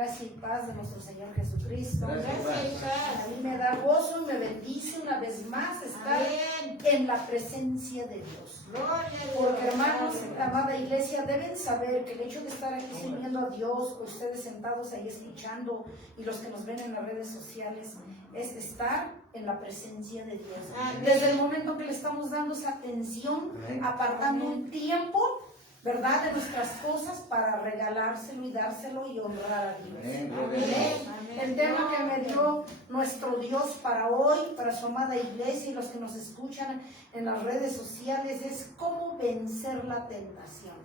gracia y paz de nuestro Señor Jesucristo. Gracia y paz. A mí me da gozo y me bendice una vez más estar en la presencia de Dios. Porque hermanos, amada iglesia, deben saber que el hecho de estar aquí sirviendo a Dios, ustedes sentados ahí escuchando y los que nos ven en las redes sociales, es estar en la presencia de Dios. Desde el momento que le estamos dando esa atención, apartando un tiempo, ¿verdad?, de nuestras cosas para regalárselo y dárselo y honrar a Dios. Amén. El tema que me dio nuestro Dios para hoy, para su amada iglesia y los que nos escuchan en las redes sociales, es cómo vencer la tentación.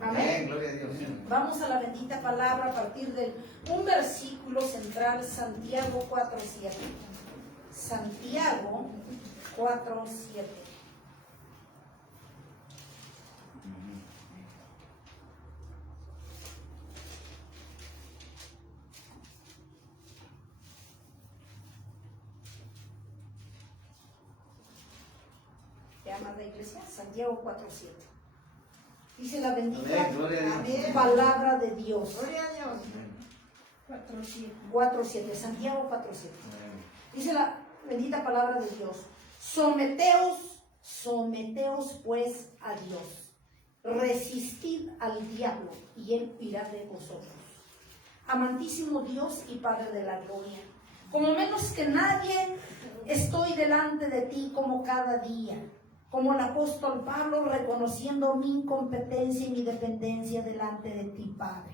Amén. Gloria a Dios. Vamos a la bendita palabra a partir de un versículo central, Santiago 4:7. Santiago 4:7. Amada iglesia, Santiago 4:7. Dice la bendita palabra de Dios. Gloria a Dios. 4:7, Santiago 4:7. Dice la bendita palabra de Dios: someteos pues a Dios, resistid al diablo y él huirá de vosotros. Amantísimo Dios y Padre de la gloria, como menos que nadie estoy delante de ti como cada día, como el apóstol Pablo, reconociendo mi incompetencia y mi dependencia delante de ti, Padre.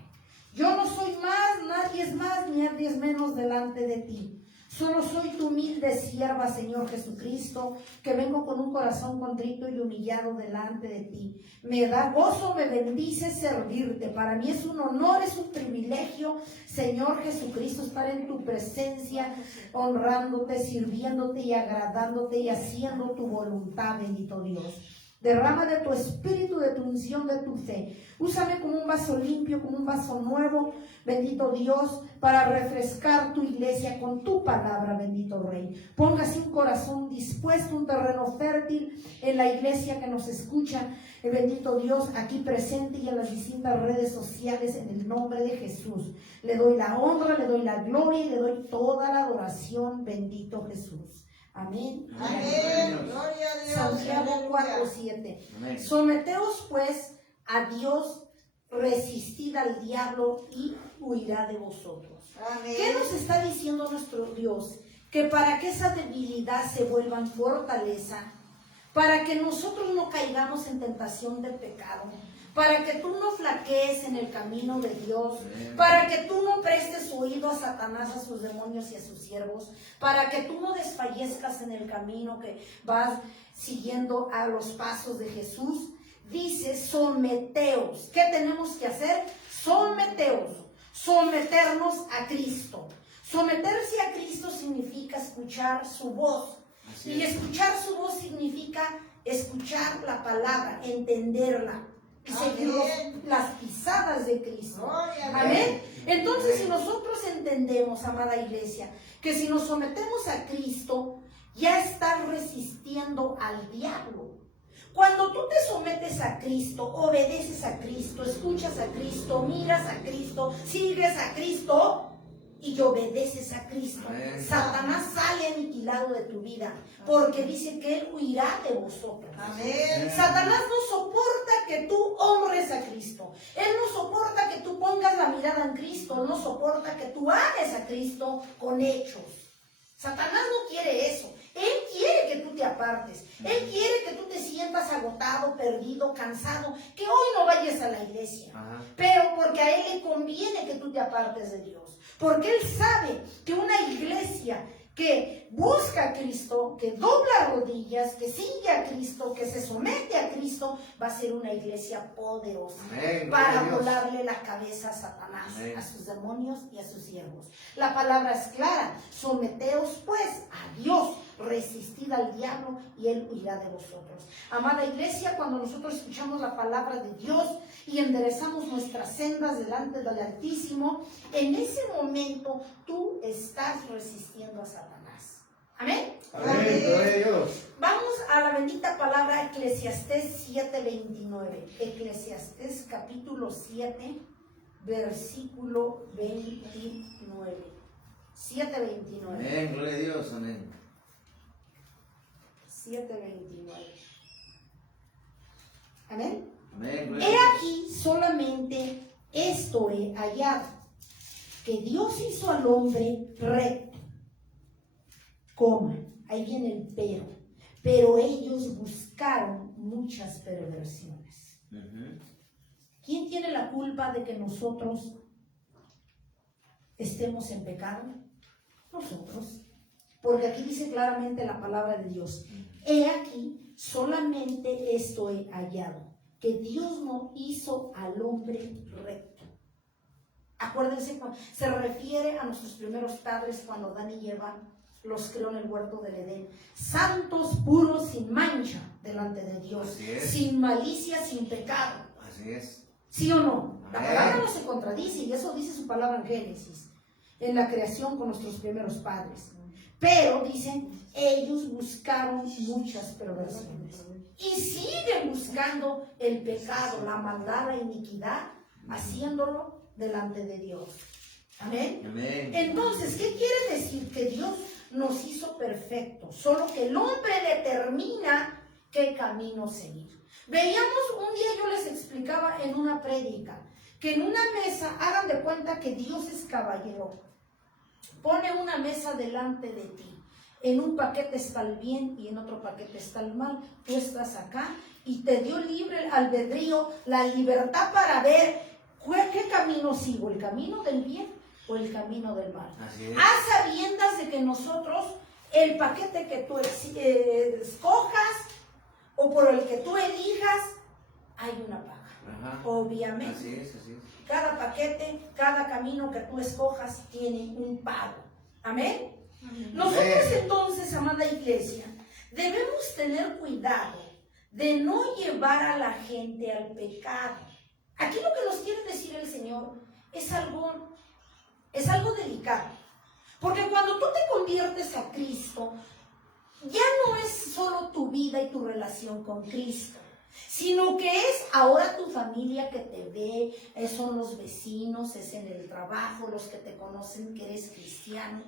Yo no soy más, nadie es más, ni nadie es menos delante de ti. Solo soy tu humilde sierva, Señor Jesucristo, que vengo con un corazón contrito y humillado delante de ti. Me da gozo, me bendice servirte. Para mí es un honor, es un privilegio, Señor Jesucristo, estar en tu presencia, honrándote, sirviéndote y agradándote y haciendo tu voluntad, bendito Dios. Derrama de tu espíritu, de tu unción, de tu fe. Úsame como un vaso limpio, como un vaso nuevo, bendito Dios, para refrescar tu iglesia con tu palabra, bendito Rey. Póngase un corazón dispuesto, un terreno fértil en la iglesia que nos escucha, bendito Dios, aquí presente y en las distintas redes sociales, en el nombre de Jesús. Le doy la honra, le doy la gloria y le doy toda la adoración, bendito Jesús. Amén. Amén. Gloria a Dios. Santiago 4:7. Someteos pues a Dios, resistid al diablo y huirá de vosotros. Amén. ¿Qué nos está diciendo nuestro Dios? Que para que esa debilidad se vuelva en fortaleza, para que nosotros no caigamos en tentación de pecado, para que tú no flaquees en el camino de Dios, para que tú no prestes oído a Satanás, a sus demonios y a sus siervos, para que tú no desfallezcas en el camino que vas siguiendo a los pasos de Jesús. Dice, someteos. ¿Qué tenemos que hacer? Someteos. Someternos a Cristo. Someterse a Cristo significa escuchar su voz. Y escuchar su voz significa escuchar la palabra, entenderla. Y seguir las pisadas de Cristo. Amén. Entonces, si nosotros entendemos, amada iglesia, que si nos sometemos a Cristo, ya estás resistiendo al diablo. Cuando tú te sometes a Cristo, obedeces a Cristo, escuchas a Cristo, miras a Cristo, sigues a Cristo y obedeces a Cristo, Satanás sale aniquilado de tu vida, porque dice que él huirá de vosotros. Amén. Satanás no soporta que tú honres a Cristo. Él no soporta que tú pongas la mirada en Cristo. Él no soporta que tú ames a Cristo con hechos. Satanás no quiere eso. Él quiere que tú te apartes. Él quiere que tú te sientas agotado, perdido, cansado, que hoy no vayas a la iglesia. Pero porque a él le conviene que tú te apartes de Dios. Porque él sabe que una iglesia que busca a Cristo, que dobla rodillas, que sigue a Cristo, que se somete a Cristo, va a ser una iglesia poderosa. Amén, para volarle la cabeza a Satanás, amén, a sus demonios y a sus siervos. La palabra es clara: someteos pues a Dios, resistid al diablo y él huirá de vosotros. Amada iglesia, cuando nosotros escuchamos la palabra de Dios y enderezamos nuestras sendas delante del Altísimo, en ese momento tú estás resistiendo a Satanás. Amén. Amén. Gloria a Dios. Vamos a la bendita palabra Eclesiastés 7:29. Eclesiastés capítulo 7, versículo 29. 7:29. Amén, gloria a Dios, amén. 7:29. Amén. Amén, gloria He a Dios. aquí solamente esto he hallado, que Dios hizo al hombre recto, coma, ahí viene el pero ellos buscaron muchas perversiones. ¿Quién tiene la culpa de que nosotros estemos en pecado? Nosotros. Porque aquí dice claramente la palabra de Dios. He aquí, solamente esto he hallado, que Dios no hizo al hombre recto. Acuérdense, se refiere a nuestros primeros padres cuando Adán y Eva los creó en el huerto del Edén. Santos, puros, sin mancha delante de Dios. Sin malicia, sin pecado. Así es. ¿Sí o no? La Amén. palabra no se contradice y eso dice su palabra en Génesis, en la creación con nuestros primeros padres. Pero dicen, ellos buscaron muchas perversiones y siguen buscando el pecado, la maldad, la iniquidad, haciéndolo delante de Dios. Amén. Amén. Entonces, ¿qué quiere decir? Que Dios nos hizo perfectos, solo que el hombre determina qué camino seguir. Veíamos, un día yo les explicaba en una prédica, que en una mesa, hagan de cuenta que Dios es caballero, pone una mesa delante de ti, en un paquete está el bien y en otro paquete está el mal, tú estás acá y te dio libre albedrío, la libertad para ver qué camino sigo, el camino del bien o el camino del mal. Así es. A sabiendas de que nosotros, el paquete que tú escojas o por el que tú elijas, hay una paga. Ajá. Obviamente. Así es, así es. Cada paquete, cada camino que tú escojas tiene un pago. Amén. Nosotros entonces, amada iglesia, debemos tener cuidado de no llevar a la gente al pecado. Aquí lo que nos quiere decir el Señor es algo delicado. Porque cuando tú te conviertes a Cristo, ya no es solo tu vida y tu relación con Cristo, sino que es ahora tu familia que te ve, son los vecinos, es en el trabajo, los que te conocen que eres cristiano.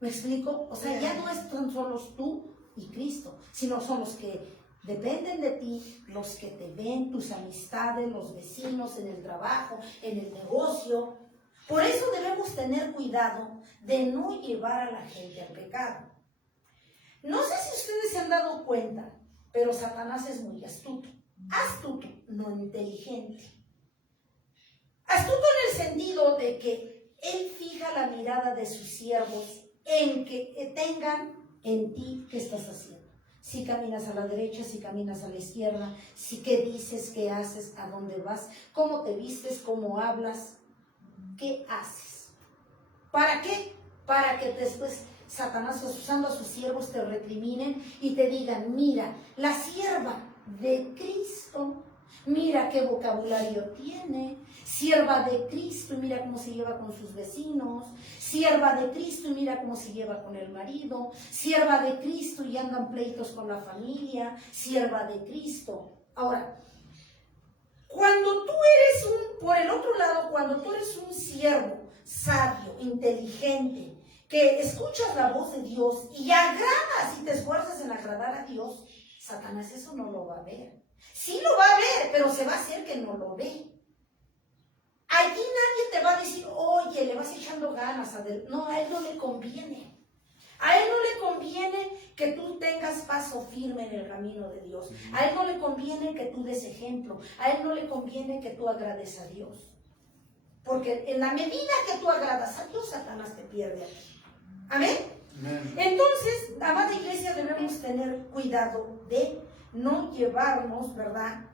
¿Me explico? O sea, ya no es tan solo tú y Cristo, sino son los que dependen de ti, los que te ven, tus amistades, los vecinos en el trabajo, en el negocio. Por eso debemos tener cuidado de no llevar a la gente al pecado. No sé si ustedes se han dado cuenta, pero Satanás es muy astuto. Astuto, no inteligente. Astuto en el sentido de que él fija la mirada de sus siervos en que tengan en ti qué estás haciendo. Si caminas a la derecha, si caminas a la izquierda, si qué dices, qué haces, a dónde vas, cómo te vistes, cómo hablas, qué haces. ¿Para qué? Para que después Satanás, usando a sus siervos, te recriminen y te digan, mira, la sierva de Cristo, mira qué vocabulario tiene, sierva de Cristo y mira cómo se lleva con sus vecinos, sierva de Cristo y mira cómo se lleva con el marido, sierva de Cristo y andan pleitos con la familia, sierva de Cristo. Ahora, cuando tú eres por el otro lado, cuando tú eres un siervo sabio, inteligente, que escuchas la voz de Dios y agradas y te esfuerzas en agradar a Dios, Satanás eso no lo va a ver. Sí lo va a ver, pero se va a hacer que no lo ve. Allí nadie te va a decir, oye, le vas echando ganas. No, a él no le conviene. A él no le conviene que tú tengas paso firme en el camino de Dios. A él no le conviene que tú des ejemplo. A él no le conviene que tú agrades a Dios. Porque en la medida que tú agradas a Dios, Satanás te pierde aquí. ¿Amén? Amén. Entonces, amada iglesia, debemos tener cuidado de no llevarnos, ¿verdad?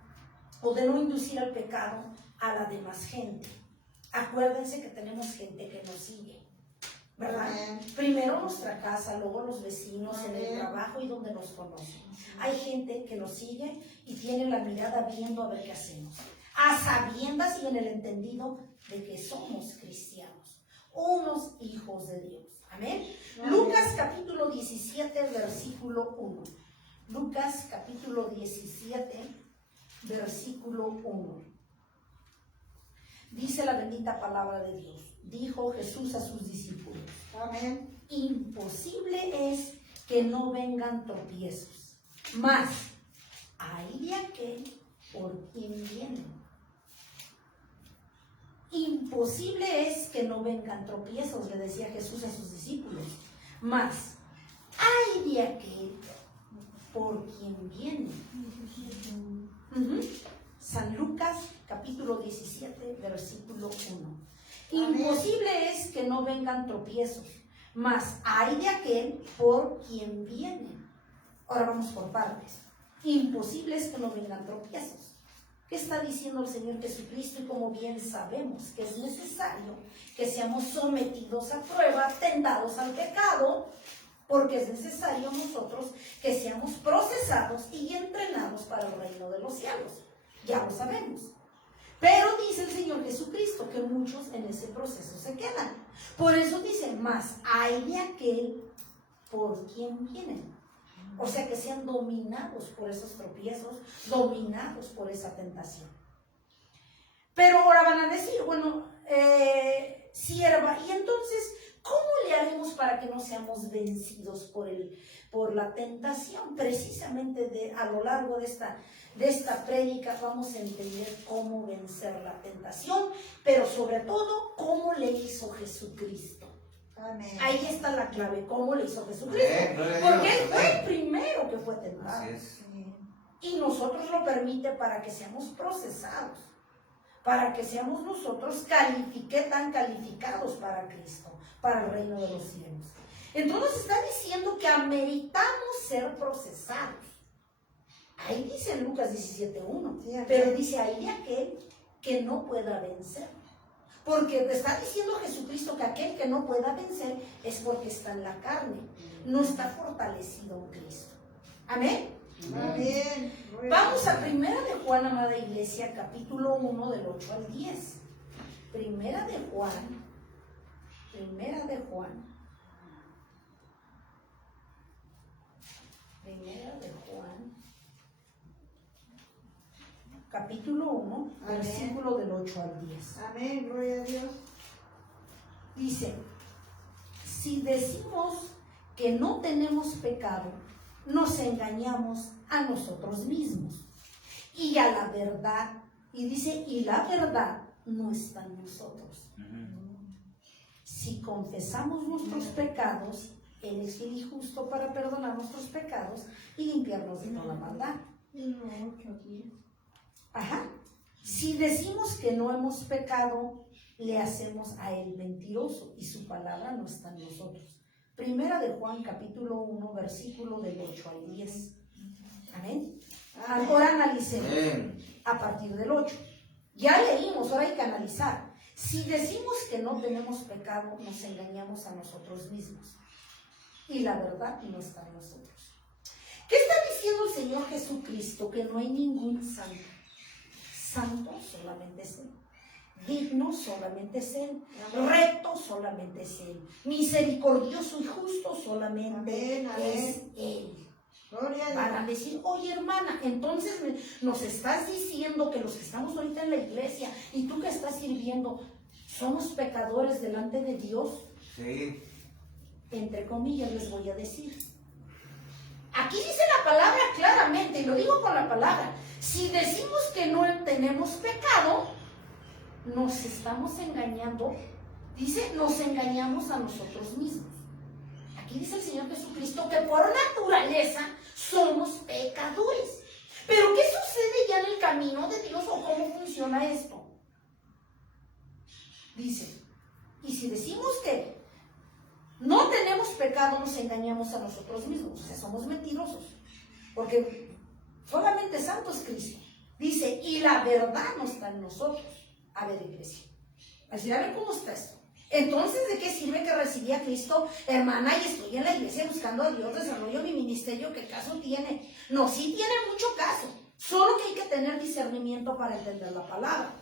O de no inducir al pecado a la demás gente. Acuérdense que tenemos gente que nos sigue, ¿verdad? Amén. Primero nuestra casa, luego los vecinos, amén, en el trabajo y donde nos conocen. Hay gente que nos sigue y tiene la mirada viendo a ver qué hacemos, a sabiendas y en el entendido de que somos cristianos, unos hijos de Dios. Amén. Amén. Lucas capítulo 17, versículo 1. Lucas capítulo 17, versículo 1. Dice la bendita palabra de Dios. Dijo Jesús a sus discípulos. Amén. Imposible es que no vengan tropiezos, mas hay de aquel por quien vienen. Imposible es que no vengan tropiezos, le decía Jesús a sus discípulos, mas hay de aquel por quien viene. San Lucas capítulo 17 versículo 1. Imposible es que no vengan tropiezos, mas hay de aquel por quien viene. Ahora vamos por partes. Imposible es que no vengan tropiezos. ¿Qué está diciendo el Señor Jesucristo? Y como bien sabemos que es necesario que seamos sometidos a prueba, tentados al pecado, porque es necesario nosotros que seamos procesados y entrenados para el reino de los cielos. Ya lo sabemos. Pero dice el Señor Jesucristo que muchos en ese proceso se quedan. Por eso dice, mas hay de aquel por quien vienen. O sea, que sean dominados por esos tropiezos, dominados por esa tentación. Pero ahora van a decir, bueno, sierva, y entonces, ¿cómo le haremos para que no seamos vencidos por la tentación? Precisamente a lo largo de esta prédica vamos a entender cómo vencer la tentación, pero sobre todo, cómo le hizo Jesucristo. Amén. Ahí está la clave, cómo le hizo Jesucristo. Porque Él fue el primero que fue tentado. Así es. Y nosotros lo permite para que seamos procesados, para que seamos nosotros tan calificados para Cristo, para el reino de los cielos. Entonces está diciendo que ameritamos ser procesados. Ahí dice en Lucas 17:1, Sí, pero dice ahí de aquel que no pueda vencer. Porque está diciendo Jesucristo que aquel que no pueda vencer es porque está en la carne, no está fortalecido en Cristo. Amén. Amén. Vamos a Primera de Juan, amada iglesia, capítulo 1 del 8 al 10. Primera de Juan, capítulo 1, Amén. versículo del 8 al 10. Amén, gloria a Dios. Dice, si decimos que no tenemos pecado, nos engañamos a nosotros mismos. Y a la verdad, y dice, y la verdad no está en nosotros. Si confesamos nuestros pecados, Él es fiel y justo para perdonar nuestros pecados y limpiarnos de toda maldad. Ajá. Si decimos que no hemos pecado, le hacemos a Él mentiroso y su palabra no está en nosotros. Primera de Juan, capítulo 1, versículo del 8 al 10. Amén. Ahora analicemos a partir del 8. Ya leímos, ahora hay que analizar. Si decimos que no tenemos pecado, nos engañamos a nosotros mismos. Y la verdad no está en nosotros. ¿Qué está diciendo el Señor Jesucristo? Que no hay ningún santo. Santo solamente es Él. Digno solamente es Él. Recto solamente es Él. Misericordioso y justo solamente es Él. Gloria a Van a Dios. decir, oye hermana, entonces nos estás diciendo que los que estamos ahorita en la iglesia y tú que estás sirviendo, somos pecadores delante de Dios. Sí. Entre comillas les voy a decir. Aquí dice la palabra claramente, y lo digo con la palabra, si decimos que no tenemos pecado, nos estamos engañando. Dice, nos engañamos a nosotros mismos. Aquí dice el Señor Jesucristo que por naturaleza somos pecadores. Pero ¿qué sucede ya en el camino de Dios o cómo funciona esto? Dice, y si decimos que no tenemos pecado, nos engañamos a nosotros mismos. O sea, somos mentirosos. Porque solamente santo es Cristo. Dice, y la verdad no está en nosotros. A ver, iglesia. Así, a ver cómo está esto. Entonces, ¿de qué sirve que recibí a Cristo, hermana, y estoy en la iglesia buscando a Dios, desarrollo mi ministerio? ¿Qué caso tiene? No, sí tiene mucho caso. Solo que hay que tener discernimiento para entender la palabra.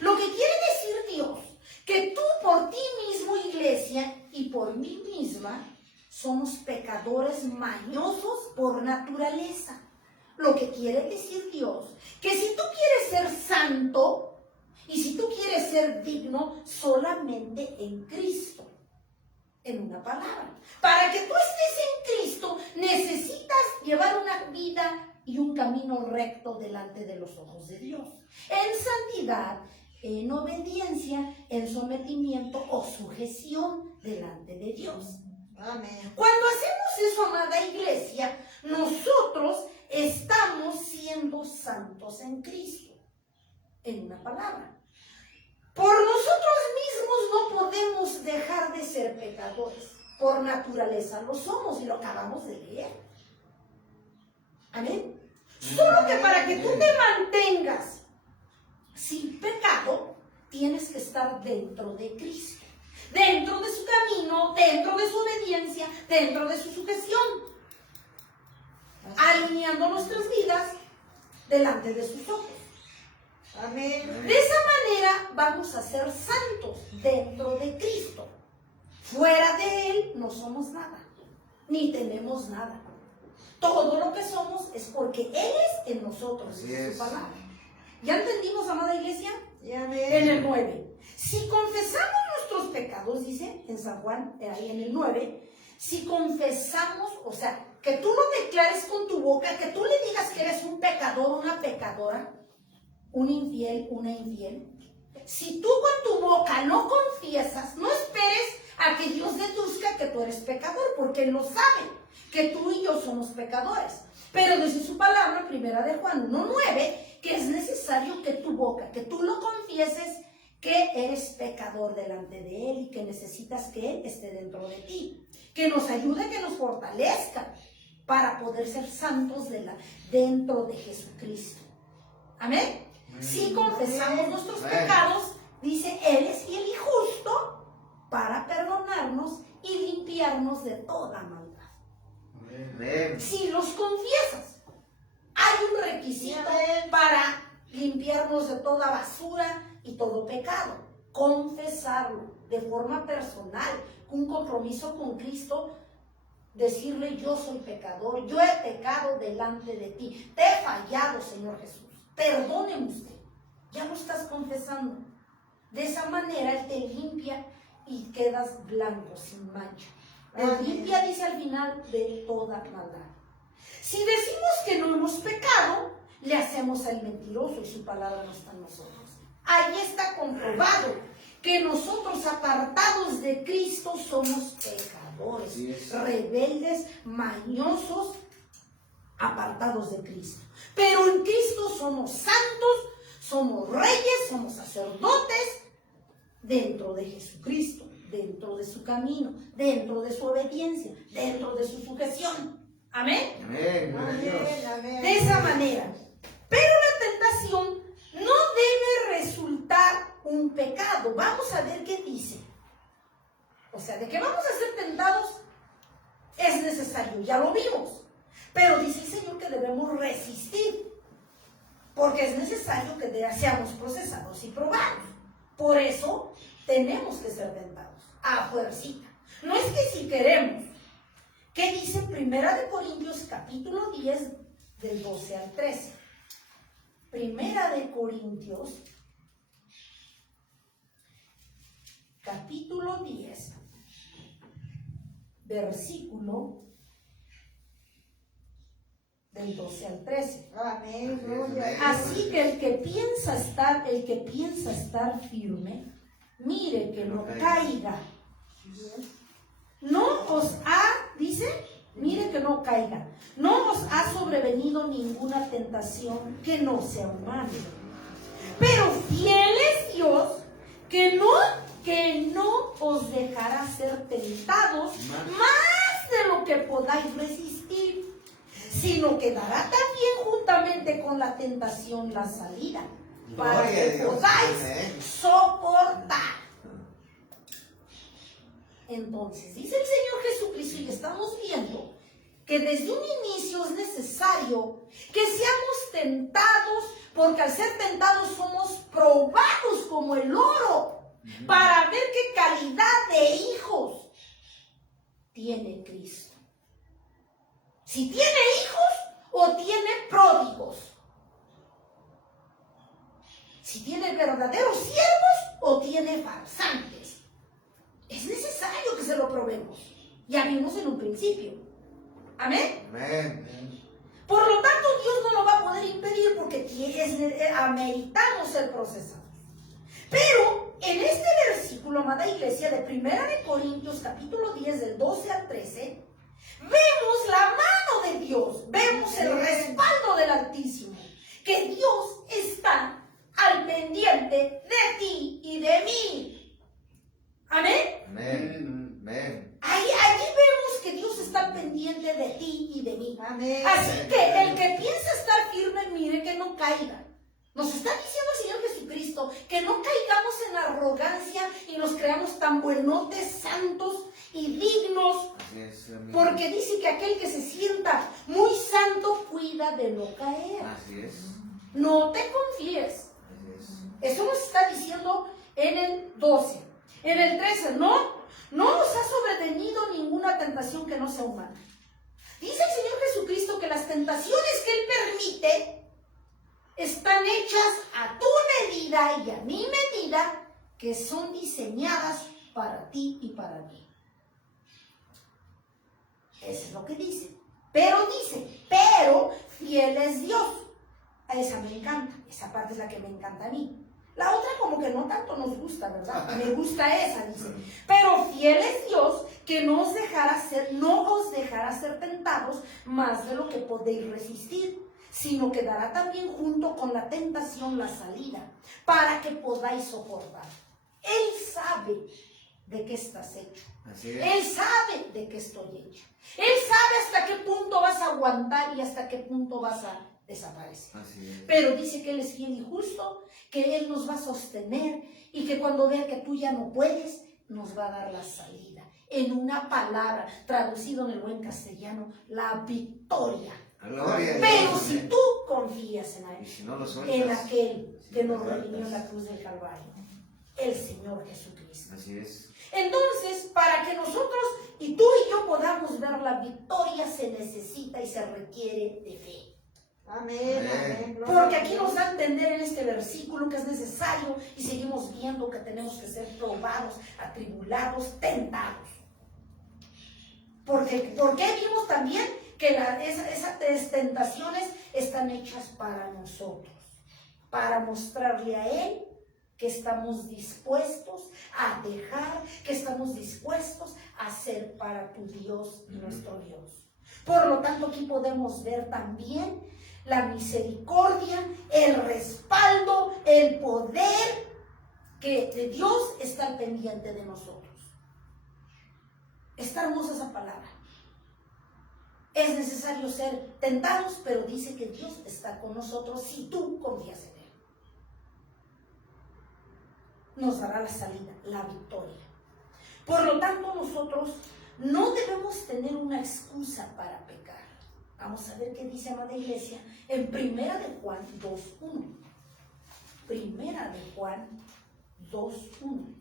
Lo que quiere decir Dios, que tú por ti mismo, iglesia, y por mí misma, somos pecadores mañosos por naturaleza. Lo que quiere decir Dios, que si tú quieres ser santo, Y si tú quieres ser digno, solamente en Cristo. En una palabra. Para que tú estés en Cristo, necesitas llevar una vida y un camino recto delante de los ojos de Dios. En santidad, en obediencia, en sometimiento o sujeción delante de Dios. Amén. Cuando hacemos eso, amada iglesia, nosotros estamos siendo santos en Cristo. En una palabra. Por nosotros mismos no podemos dejar de ser pecadores. Por naturaleza lo somos y lo acabamos de leer. Amén. Solo que para que tú te mantengas sin pecado, tienes que estar dentro de Cristo. Dentro de su camino, dentro de su obediencia, dentro de su sujeción. Alineando nuestras vidas delante de sus ojos. Amén. De esa manera vamos a ser santos dentro de Cristo. Fuera de Él no somos nada, ni tenemos nada. Todo lo que somos es porque Él es en nosotros, es su palabra. ¿Ya entendimos, amada iglesia? Amén. En el 9. Si confesamos nuestros pecados, dice en San Juan, ahí en el 9, si confesamos, o sea, que tú lo declares con tu boca, que tú le digas que eres un pecador, una pecadora, un infiel, una infiel. Si tú con tu boca no confiesas, no esperes a que Dios deduzca que tú eres pecador, porque Él lo sabe, que tú y yo somos pecadores. Pero dice su palabra, primera de Juan 1:9, que es necesario que tu boca, que tú lo confieses, que eres pecador delante de Él y que necesitas que Él esté dentro de ti. Que nos ayude, que nos fortalezca para poder ser santos dentro de Jesucristo. Amén. Si confesamos nuestros pecados, dice, Él es fiel y justo para perdonarnos y limpiarnos de toda maldad. Amén. Si los confiesas, hay un requisito para limpiarnos de toda basura y todo pecado. Confesarlo de forma personal, un compromiso con Cristo. Decirle, yo soy pecador, yo he pecado delante de ti, te he fallado, Señor Jesús, perdóneme usted. Ya lo estás confesando. De esa manera Él te limpia y quedas blanco, sin mancha. Te limpia, dice al final, de toda maldad. Si decimos que no hemos pecado, le hacemos al mentiroso y su palabra no está en nosotros. Ahí está comprobado que nosotros, apartados de Cristo, somos pecadores, rebeldes, mañosos, apartados de Cristo. Pero en Cristo somos santos, somos reyes, somos sacerdotes, dentro de Jesucristo, dentro de su camino, dentro de su obediencia, dentro de su sujeción. Amén. Amén. Amén. De esa manera. Pero la tentación no debe resultar un pecado. Vamos a ver qué dice. O sea, de que vamos a ser tentados es necesario, ya lo vimos. Pero dice el Señor que debemos resistir, porque es necesario que seamos procesados y probados. Por eso tenemos que ser tentados, a fuercita. No es que si queremos. ¿Qué dice Primera de Corintios capítulo 10 del 12 al 13? Primera de Corintios capítulo 10 versículo del 12 al 13. Amén. Gloria a Dios. Así que el que piensa estar firme, mire que no caiga. No os ha, dice, mire que no caiga. No os ha sobrevenido ninguna tentación que no sea humana. Pero fiel es Dios, que no os dejará ser tentados más de lo que podáis resistir, sino que dará también juntamente con la tentación la salida, para que podáis soportar. Entonces, dice el Señor Jesucristo, y estamos viendo que desde un inicio es necesario que seamos tentados, porque al ser tentados somos probados como el oro, para ver qué calidad de hijos tiene Cristo. Si tiene hijos o tiene pródigos. si tiene verdaderos siervos o tiene farsantes. Es necesario que se lo probemos. Ya vimos en un principio. Amén. Amén. Por lo tanto, Dios no lo va a poder impedir porque ameritamos ser procesados. Pero en este versículo, amada iglesia, de 1 de Corintios, capítulo 10, del 12 al 13, vemos la mano de Dios, vemos el respaldo del Altísimo, que Dios está al pendiente de ti y de mí. Amén. Amén. Amén. Allí vemos que Dios está al pendiente de ti y de mí. Amén. Así que el que piensa estar firme, mire que no caiga. Nos está diciendo el Señor Jesucristo que no caigamos en arrogancia y nos creamos tan buenotes, santos y dignos. Así es, amigo. Porque dice que aquel que se sienta muy santo cuida de no caer. Así es. No te confíes. Así Eso nos está diciendo en el 12. En el 13, no nos ha sobrevenido ninguna tentación que no sea humana. Dice el Señor Jesucristo que las tentaciones que Él permite están hechas a tu medida y a mi medida, que son diseñadas para ti y para mí. Eso es lo que dice. Pero fiel es Dios. A esa me encanta. Esa parte es la que me encanta a mí. La otra como que no tanto nos gusta, ¿verdad? Me gusta esa, dice. Pero fiel es Dios, que no os dejará ser tentados más de lo que podéis resistir, sino que dará también junto con la tentación la salida, para que podáis soportar. Él sabe de qué estás hecho. Así es. Él sabe de qué estoy hecha. Él sabe hasta qué punto vas a aguantar y hasta qué punto vas a desaparecer. Así es. Pero dice que Él es fiel y justo, que Él nos va a sostener y que cuando vea que tú ya no puedes, nos va a dar la salida. En una palabra, traducido en el buen castellano, la victoria. Gloria a Dios. Pero si tú confías en Y Él, si no lo sueltas. en aquel si que no nos lo redimió en la sueltas. cruz del Calvario, el Señor Jesucristo. Así es. Entonces, para que nosotros y tú y yo podamos ver la victoria, se necesita y se requiere de fe. Amén. Amén. Porque aquí nos da a entender en este versículo que es necesario y seguimos viendo que tenemos que ser probados, atribulados, tentados. ¿Por qué vimos también que esas tentaciones están hechas para nosotros? Para mostrarle a Él que estamos dispuestos a dejar, que estamos dispuestos a ser para tu Dios y nuestro Dios. Por lo tanto, aquí podemos ver también la misericordia, el respaldo, el poder que de Dios está al pendiente de nosotros. Está hermosa esa palabra. Es necesario ser tentados, pero dice que Dios está con nosotros si tú confías en Él. Nos dará la salida, la victoria. Por lo tanto, nosotros no debemos tener una excusa para pecar. Vamos a ver qué dice, amada iglesia, en 1 de Juan 2:1. 1 de Juan 2:1.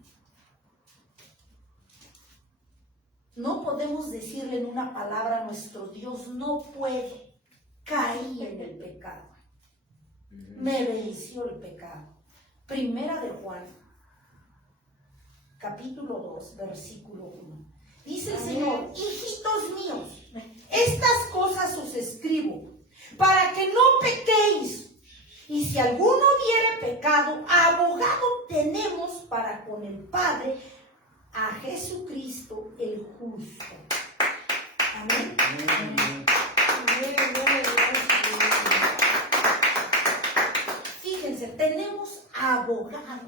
No podemos decirle en una palabra a nuestro Dios, no puedo, caí en el pecado. Me venció el pecado. 1 de Juan, capítulo 2, versículo 1. Dice el Señor, hijitos míos, estas cosas os escribo para que no pequéis. Y si alguno hubiere pecado, abogado tenemos para con el Padre, a Jesucristo el justo. Amén. Fíjense, tenemos abogado.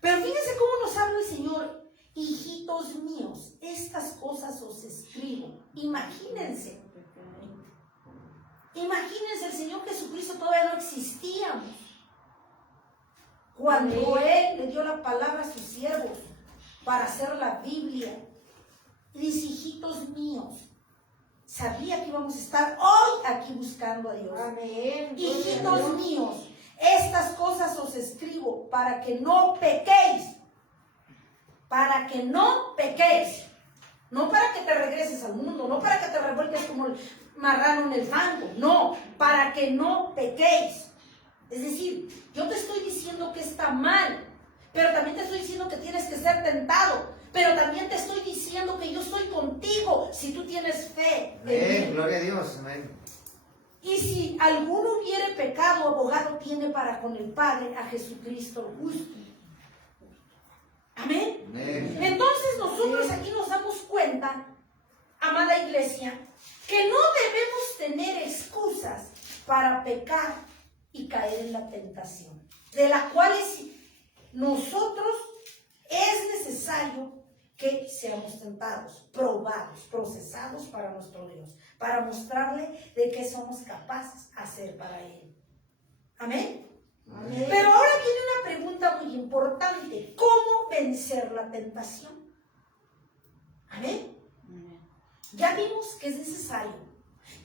Pero fíjense cómo nos habla el Señor. Hijitos míos, estas cosas os escribo. Imagínense, el Señor Jesucristo todavía no existía cuando Él le dio la palabra a sus siervos para hacer la Biblia. Y dice, hijitos míos, sabía que íbamos a estar hoy aquí buscando a Dios. Amén. Hijitos míos, estas cosas os escribo para que no pequéis. Para que no pequéis. No para que te regreses al mundo, no para que te revuelques como el marrano en el fango. No, para que no pequéis. Es decir, yo te estoy diciendo que está mal, pero también te estoy diciendo que tienes que ser tentado, pero también te estoy diciendo que yo estoy contigo si tú tienes fe en Amén. mí. Gloria a Dios. Amén. Y si alguno hubiere pecado, abogado tiene para con el Padre a Jesucristo el justo. Amén. Amén. Entonces nosotros aquí nos damos cuenta, amada iglesia, que no debemos tener excusas para pecar y caer en la tentación, de la cual nosotros es necesario que seamos tentados, probados, procesados para nuestro Dios, para mostrarle de qué somos capaces de hacer para Él. Amén. Amén. Pero ahora viene una pregunta muy importante: ¿cómo vencer la tentación? Amén. Ya vimos que es necesario,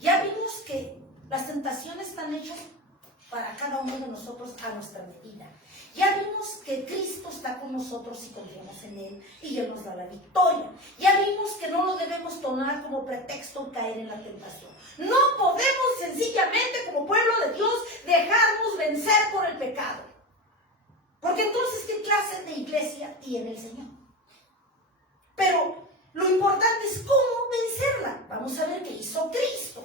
ya vimos que las tentaciones están hechas para cada uno de nosotros a nuestra medida. Ya vimos que Cristo está con nosotros si confiamos en Él y Él nos da la victoria. Ya vimos que no lo debemos tomar como pretexto en caer en la tentación. No podemos sencillamente como pueblo de Dios dejarnos vencer por el pecado. Porque entonces, ¿qué clase de iglesia tiene el Señor? Pero lo importante es cómo vencerla. Vamos a ver qué hizo Cristo.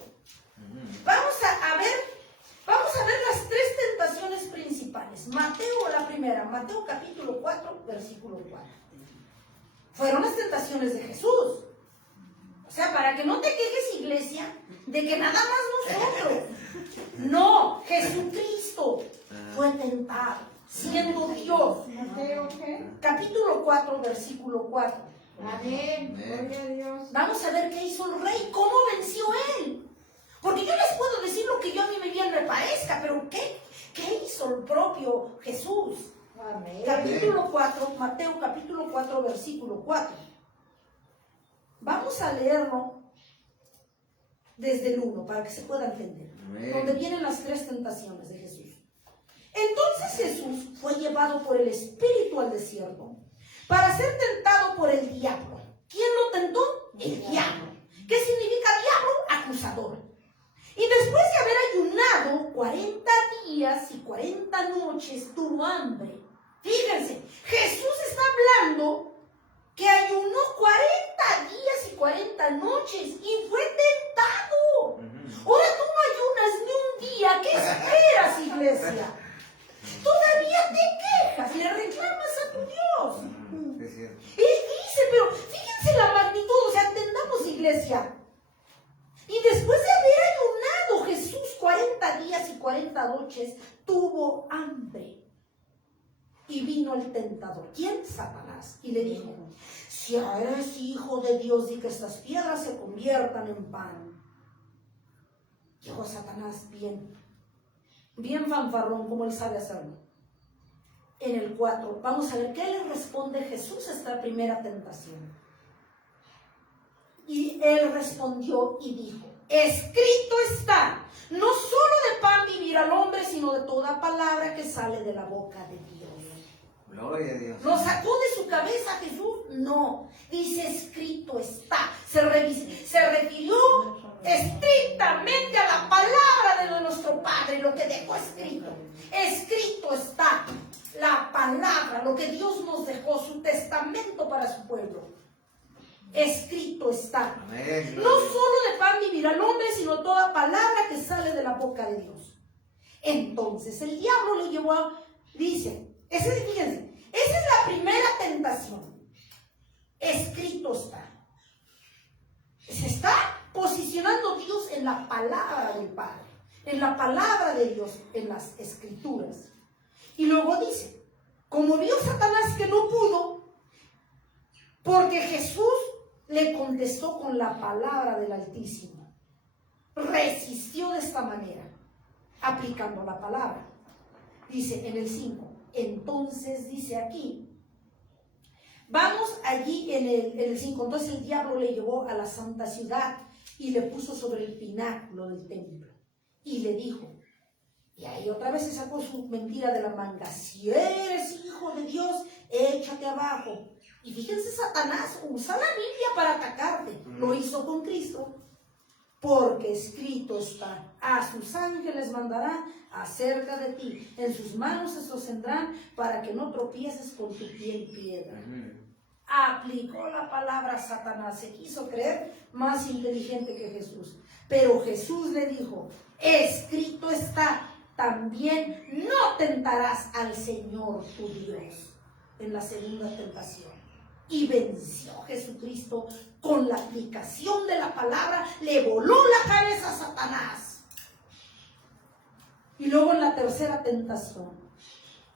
Vamos a ver las tres tentaciones principales. Mateo, la primera, Mateo capítulo 4, versículo 4. Fueron las tentaciones de Jesús. O sea, para que no te quejes, iglesia, de que nada más nosotros. No, Jesucristo fue tentado, siendo Dios. Mateo, ¿qué? Capítulo 4, versículo 4. Amén. Gloria a Dios. Vamos a ver qué hizo el rey, cómo venció él. Porque yo les puedo decir lo que yo a mí bien me parezca, pero ¿qué hizo el propio Jesús? Amén. Capítulo 4, Mateo capítulo 4, versículo 4. Vamos a leerlo desde el 1 para que se pueda entender. Amén. Donde vienen las tres tentaciones de Jesús. Entonces Jesús fue llevado por el Espíritu al desierto para ser tentado por el diablo. ¿Quién lo tentó? El diablo. ¿Qué significa diablo? Acusador. Y después de haber ayunado 40 días y 40 noches, tuvo hambre. Fíjense, Jesús está hablando que ayunó 40 días y 40 noches y fue tentado. Ahora tú no ayunas ni un día. ¿Qué esperas, iglesia? Todavía te quejas, le reclamas a tu Dios. Es cierto. Él dice, pero fíjense la magnitud, o sea, entendamos, iglesia. Y después de haber ayunado Jesús 40 días y 40 noches, tuvo hambre. Y vino el tentador. ¿Quién? Satanás. Y le dijo: si eres hijo de Dios, di que estas piedras se conviertan en pan. Dijo Satanás bien fanfarrón, como él sabe hacerlo. En el 4, vamos a ver qué le responde Jesús a esta primera tentación. Y él respondió y dijo: escrito está, no solo de pan vivirá el hombre, sino de toda palabra que sale de la boca de Dios. Gloria a Dios. ¿Lo sacó de su cabeza Jesús? No. Dice escrito está. Se refirió estrictamente a la palabra de nuestro Padre, lo que dejó escrito. Escrito está la palabra, lo que Dios nos dejó, su testamento para su pueblo. Escrito está. Amén. No solo de pan vivirá el hombre, sino toda palabra que sale de la boca de Dios. Entonces el diablo le llevó a, fíjense, esa es la primera tentación. Escrito está. Se está posicionando Dios en la palabra del Padre, en la palabra de Dios, en las escrituras. Y luego dice, como vio Satanás que no pudo, porque Jesús le contestó con la palabra del Altísimo, resistió de esta manera, aplicando la palabra. Dice en el 5, entonces dice aquí, vamos allí en el 5, entonces el diablo le llevó a la santa ciudad y le puso sobre el pináculo del templo y le dijo, y ahí otra vez se sacó su mentira de la manga, si eres hijo de Dios, échate abajo. Y fíjense, Satanás usa la Biblia para atacarte, lo hizo con Cristo. porque escrito está, a sus ángeles mandará acerca de ti, en sus manos se sostendrán para que no tropieces con tu pie en piedra. Aplicó la palabra a Satanás, se quiso creer más inteligente que Jesús, pero Jesús le dijo, escrito está, también no tentarás al Señor tu Dios, en la segunda tentación. Y venció Jesucristo con la aplicación de la palabra, le voló la cabeza a Satanás. Y luego en la tercera tentación,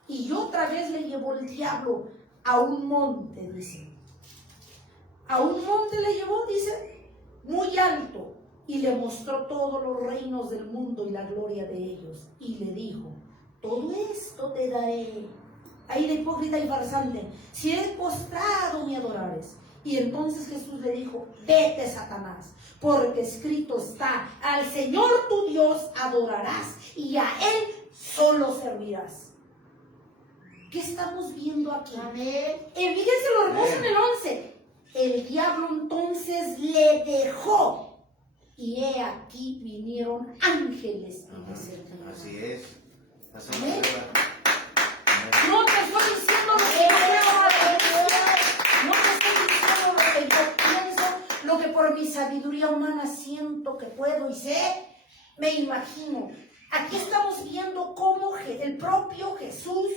y otra vez le llevó el diablo a un monte, dice. A un monte le llevó, dice, muy alto, y le mostró todos los reinos del mundo y la gloria de ellos. Y le dijo, todo esto te daré. Ahí de hipócrita y farsante, si eres postrado me adorares. Y entonces Jesús le dijo, vete, Satanás, porque escrito está, al Señor tu Dios adorarás y a Él solo servirás. ¿Qué estamos viendo aquí? Amén. Fíjense lo hermoso en el 11. El diablo entonces le dejó, y he aquí vinieron ángeles y le servían. Así es. Amén. No te estoy diciendo lo que yo creo, no te estoy diciendo lo que yo pienso, lo que por mi sabiduría humana siento que puedo y sé, me imagino. Aquí estamos viendo cómo el propio Jesús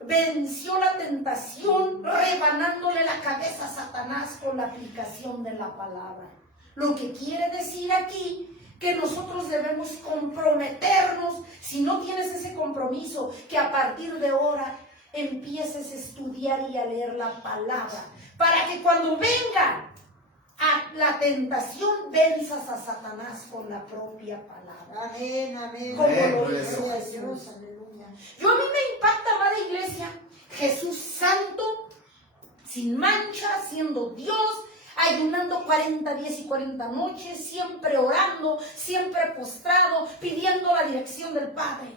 venció la tentación, rebanándole la cabeza a Satanás con la aplicación de la palabra. Lo que quiere decir aquí que nosotros debemos comprometernos, si no tienes ese compromiso, que a partir de ahora empieces a estudiar y a leer la palabra, para que cuando venga a la tentación venzas a Satanás con la propia palabra. Amén, amén. Como Amén, lo gloria a hizo Dios. Jesús. Aleluya. Yo a mí me impacta, amada iglesia, Jesús santo, sin mancha, siendo Dios, ayunando 40 días y 40 noches, siempre orando, siempre postrado, pidiendo la dirección del Padre.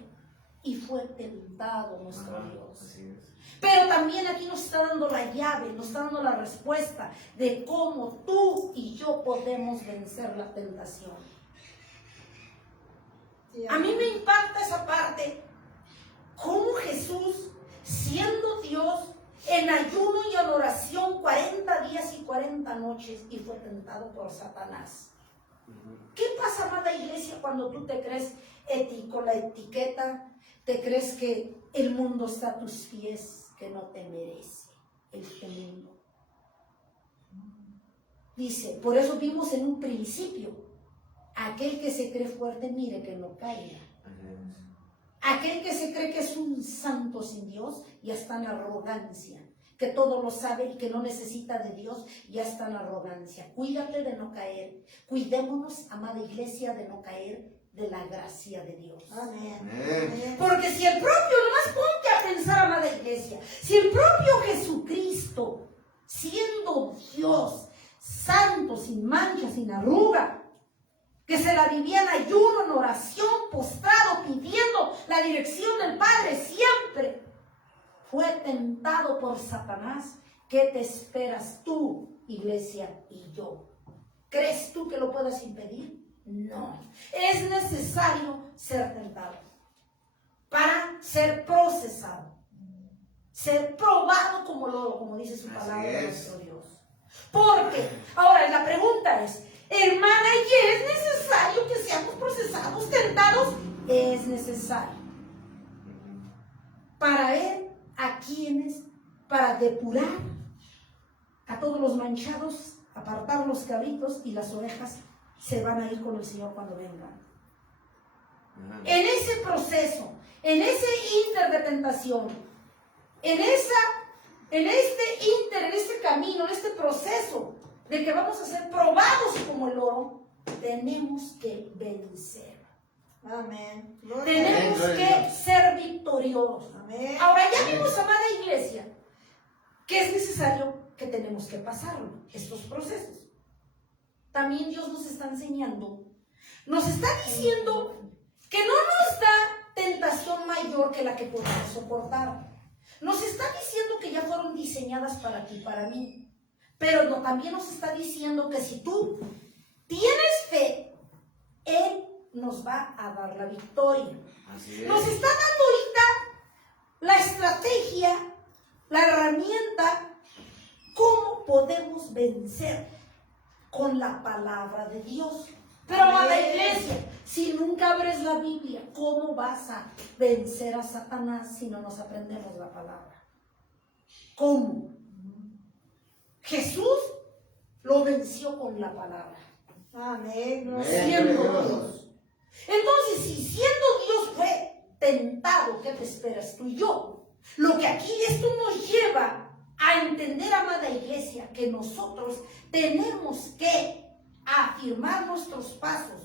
Y fue tentado nuestro Dios. Así es. Pero también aquí nos está dando la llave, nos está dando la respuesta de cómo tú y yo podemos vencer la tentación. A mí me impacta esa parte, cómo Jesús, siendo Dios, en ayuno y en oración 40 días y 40 noches, y fue tentado por Satanás. ¿Qué pasa, amada iglesia, cuando tú te crees con la etiqueta, te crees que el mundo está a tus pies, que no te merece este mundo? Dice, por eso vimos en un principio, aquel que se cree fuerte, mire que no caiga. Aquel que se cree que es un santo sin Dios, ya está en arrogancia. Que todo lo sabe y que no necesita de Dios, ya está en arrogancia. Cuídate de no caer. Cuidémonos, amada iglesia, de no caer de la gracia de Dios. Amén. Amén. Porque si el propio, nomás ponte a pensar, amada iglesia, si el propio Jesucristo, siendo Dios, santo, sin mancha, sin arruga, que se la vivía en ayuno, en oración, postrado, pidiendo la dirección del Padre siempre, fue tentado por Satanás, ¿qué te esperas tú, iglesia, y yo? ¿Crees tú que lo puedas impedir? No. Es necesario ser tentado para ser procesado, ser probado como dice su palabra de nuestro Dios. Porque, ahora la pregunta es, hermana, ¿y es necesario que seamos procesados, tentados? Es necesario. Para ver a quienes, para depurar a todos los manchados, apartar los cabritos, y las ovejas se van a ir con el Señor cuando vengan. En ese proceso, en ese inter de tentación, en este camino, en este proceso de que vamos a ser probados como el oro, tenemos que vencer. Amén. Tenemos que ser victoriosos. Amén. Ahora ya vimos, amada iglesia, que es necesario que tenemos que pasarlo, estos procesos. También Dios nos está enseñando, nos está diciendo que no nos da tentación mayor que la que podemos soportar. Nos está diciendo que ya fueron diseñadas para ti y para mí. Pero no, también nos está diciendo que si tú tienes fe Él nos va a dar la victoria. Así es. Nos está dando ahorita la estrategia, la herramienta, cómo podemos vencer con la palabra de Dios. Pero amada iglesia, si nunca abres la Biblia, ¿cómo vas a vencer a Satanás si no nos aprendemos la palabra? ¿Cómo? Jesús lo venció con la palabra. Amén. Siendo Dios. Entonces, si siendo Dios fue tentado, ¿qué te esperas tú y yo? Lo que aquí esto nos lleva a entender, amada iglesia, que nosotros tenemos que afirmar nuestros pasos.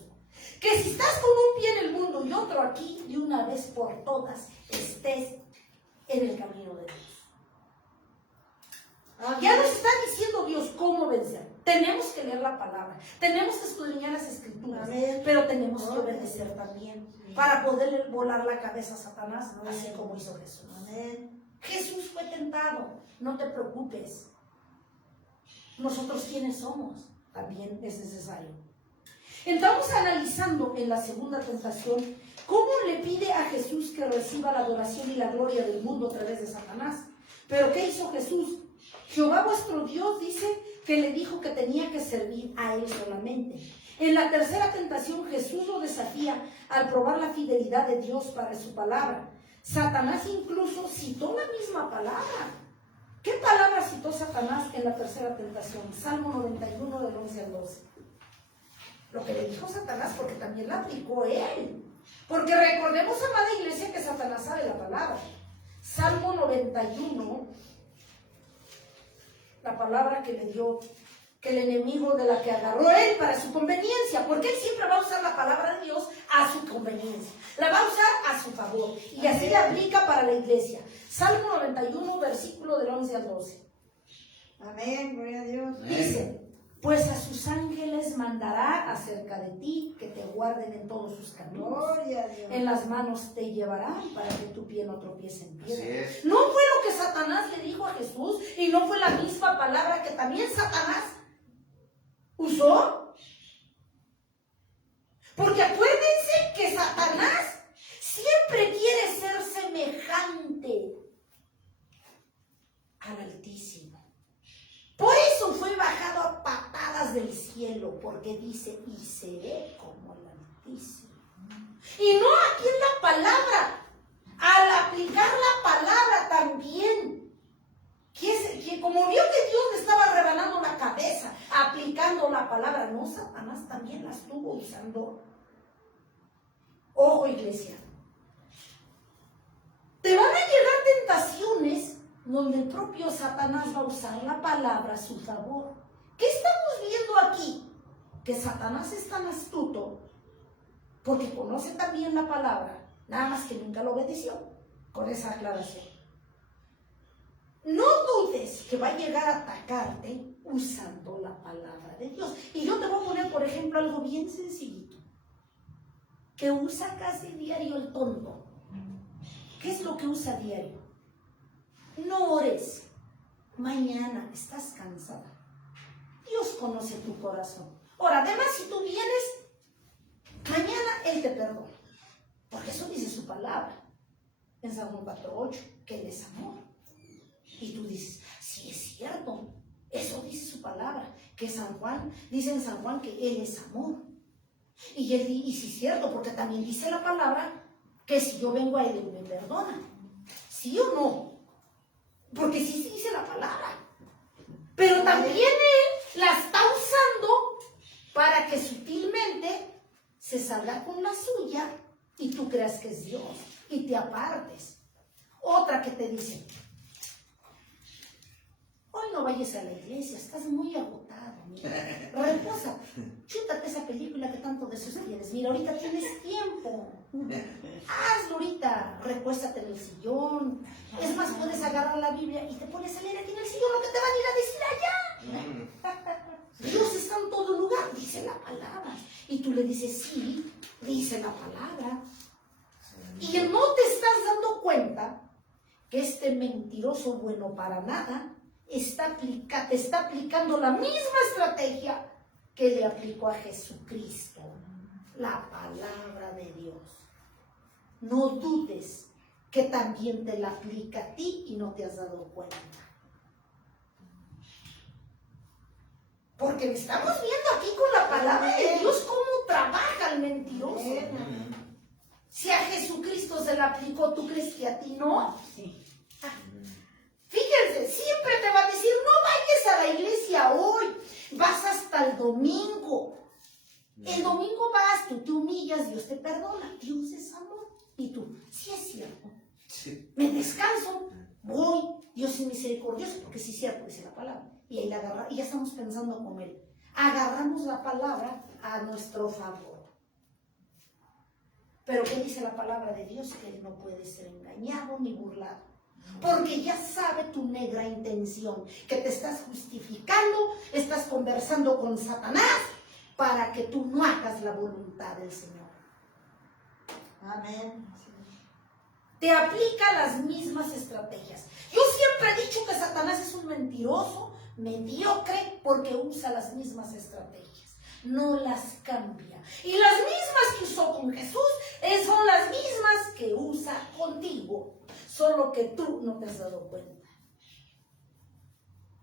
Que si estás con un pie en el mundo y otro aquí, de una vez por todas, estés en el camino de Dios. Ya nos está diciendo Dios cómo vencer. Tenemos que leer la palabra, tenemos que escudriñar las escrituras, pero tenemos que obedecer también para poder volar la cabeza a Satanás, así como hizo Jesús. Jesús fue tentado, no te preocupes. Nosotros quiénes somos, también es necesario. Estamos analizando en la segunda tentación cómo le pide a Jesús que reciba la adoración y la gloria del mundo a través de Satanás. Pero ¿qué hizo Jesús? Jehová vuestro Dios dice que le dijo que tenía que servir a Él solamente. En la tercera tentación Jesús lo desafía al probar la fidelidad de Dios para su palabra. Satanás incluso citó la misma palabra. ¿Qué palabra citó Satanás en la tercera tentación? Salmo 91 del 11 al 12. Lo que le dijo Satanás, porque también la aplicó él. Porque recordemos, amada iglesia, que Satanás sabe la palabra. Salmo 91, la palabra que le dio, que el enemigo de la que agarró él para su conveniencia, porque él siempre va a usar la palabra de Dios a su conveniencia, la va a usar a su favor, y así la aplica para la iglesia. Salmo 91, versículo del 11 al 12. Amén, gloria a Dios. Dice: pues a sus ángeles mandará acerca de ti, que te guarden en todos sus caminos. Gloria a Dios. En las manos te llevarán para que tu pie no tropiece en piedra. Así es. No fue lo que Satanás le dijo a Jesús, y no fue la misma palabra que también Satanás usó. Porque acuérdense que Satanás siempre quiere ser semejante al Altísimo. Por eso fue bajado a patadas del cielo, porque dice: y seré como el Altísimo. Y no aquí en la palabra, al aplicar la palabra también, que como vio que Dios le estaba rebanando la cabeza, aplicando la palabra, no, Satanás también la estuvo usando. Ojo, iglesia, te van a llegar tentaciones donde el propio Satanás va a usar la palabra a su favor. ¿Qué estamos viendo aquí? Que Satanás es tan astuto porque conoce también la palabra, nada más que nunca lo obedeció. Con esa aclaración, no dudes que va a llegar a atacarte usando la palabra de Dios. Y yo te voy a poner, por ejemplo, algo bien sencillito que usa casi diario el tonto. ¿Qué es lo que usa diario? No ores. Mañana estás cansada. Dios conoce tu corazón. Ahora, además, si tú vienes, mañana Él te perdona. Porque eso dice su palabra. En Salmo 4:8, que Él es amor. Y tú dices: sí, es cierto. Eso dice su palabra. Que San Juan, dice en San Juan que Él es amor. Y sí es cierto, porque también dice la palabra que si yo vengo a Él, Él me perdona. ¿Sí o no? Porque sí dice la palabra. Pero también Él la está usando para que sutilmente se salga con la suya y tú creas que es Dios y te apartes. Otra que te dice: hoy no vayas a la iglesia, estás muy agotado. Mira, reposa, chútate esa película que tanto deseos tienes. Mira, ahorita tienes tiempo. Hazlo ahorita, recuéstate en el sillón. Es más, puedes agarrar la Biblia y te pones a leer aquí en el sillón lo que te van a ir a decir allá. Dios está en todo lugar, dice la palabra. Y tú le dices: sí, dice la palabra. Y no te estás dando cuenta que este mentiroso bueno para nada te está aplicando la misma estrategia que le aplicó a Jesucristo. la palabra de Dios. No dudes que también te la aplica a ti y no te has dado cuenta. Porque estamos viendo aquí con la palabra de Dios cómo trabaja el mentiroso. Si a Jesucristo se la aplicó, ¿tú crees que a ti no? Sí. Fíjense, siempre te va a decir, no vayas a la iglesia hoy, vas hasta el domingo. El domingo vas, tú te humillas, Dios te perdona, Dios es amor. Y tú, sí es cierto, me descanso, voy, Dios es misericordioso, porque sí es cierto, dice la palabra. Y ahí la agarra, y ya estamos pensando como Él. Agarramos la palabra a nuestro favor. Pero ¿qué dice la palabra de Dios? Que Él no puede ser engañado ni burlado. Porque ya sabe tu negra intención, que te estás justificando, estás conversando con Satanás para que tú no hagas la voluntad del Señor. Amén. Te aplica las mismas estrategias. Yo siempre he dicho que Satanás es un mentiroso, mediocre, porque usa las mismas estrategias. No las cambia. Y las mismas que usó con Jesús son las mismas que usa contigo. Solo que tú no te has dado cuenta.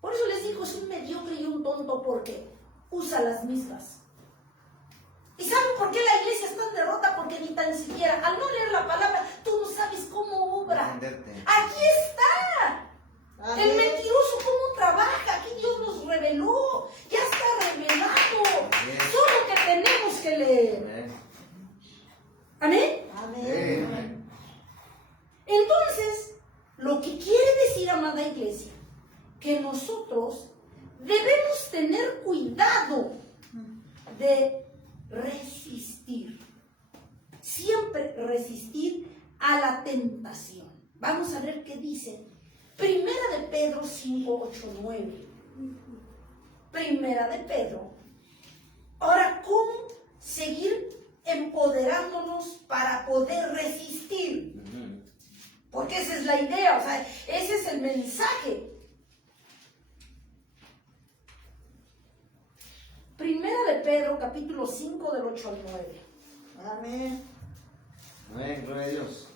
Por eso les digo, es un mediocre y un tonto porque usa las mismas. ¿Y saben por qué la iglesia está en derrota? Porque ni tan siquiera, al no leer la palabra, tú no sabes cómo obra. Aquí está. Amén. El mentiroso cómo trabaja. Aquí Dios nos reveló. Ya está revelado. Solo que tenemos que leer. ¿Amén? Amén. Entonces, lo que quiere decir, amada iglesia, que nosotros debemos tener cuidado de resistir. Siempre resistir a la tentación. Vamos a ver qué dice. Primera de Pedro 5, 8, 9. Primera de Pedro. Ahora, ¿cómo seguir empoderándonos para poder resistir? Porque esa es la idea, o sea, ese es el mensaje. Primera de Pedro, capítulo 5, del 8 al 9. Amén. Amén, gloria a Dios.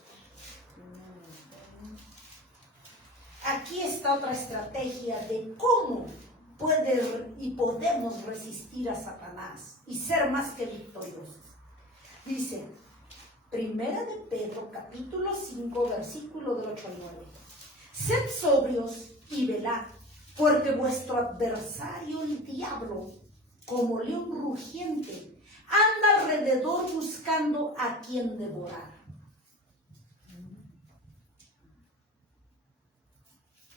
Aquí está otra estrategia de cómo podemos resistir a Satanás y ser más que victoriosos. Dice, Primera de Pedro, capítulo 5, versículo del 8 al 9. Sed sobrios y velad, porque vuestro adversario, el diablo, como león rugiente, anda alrededor buscando a quien devorar.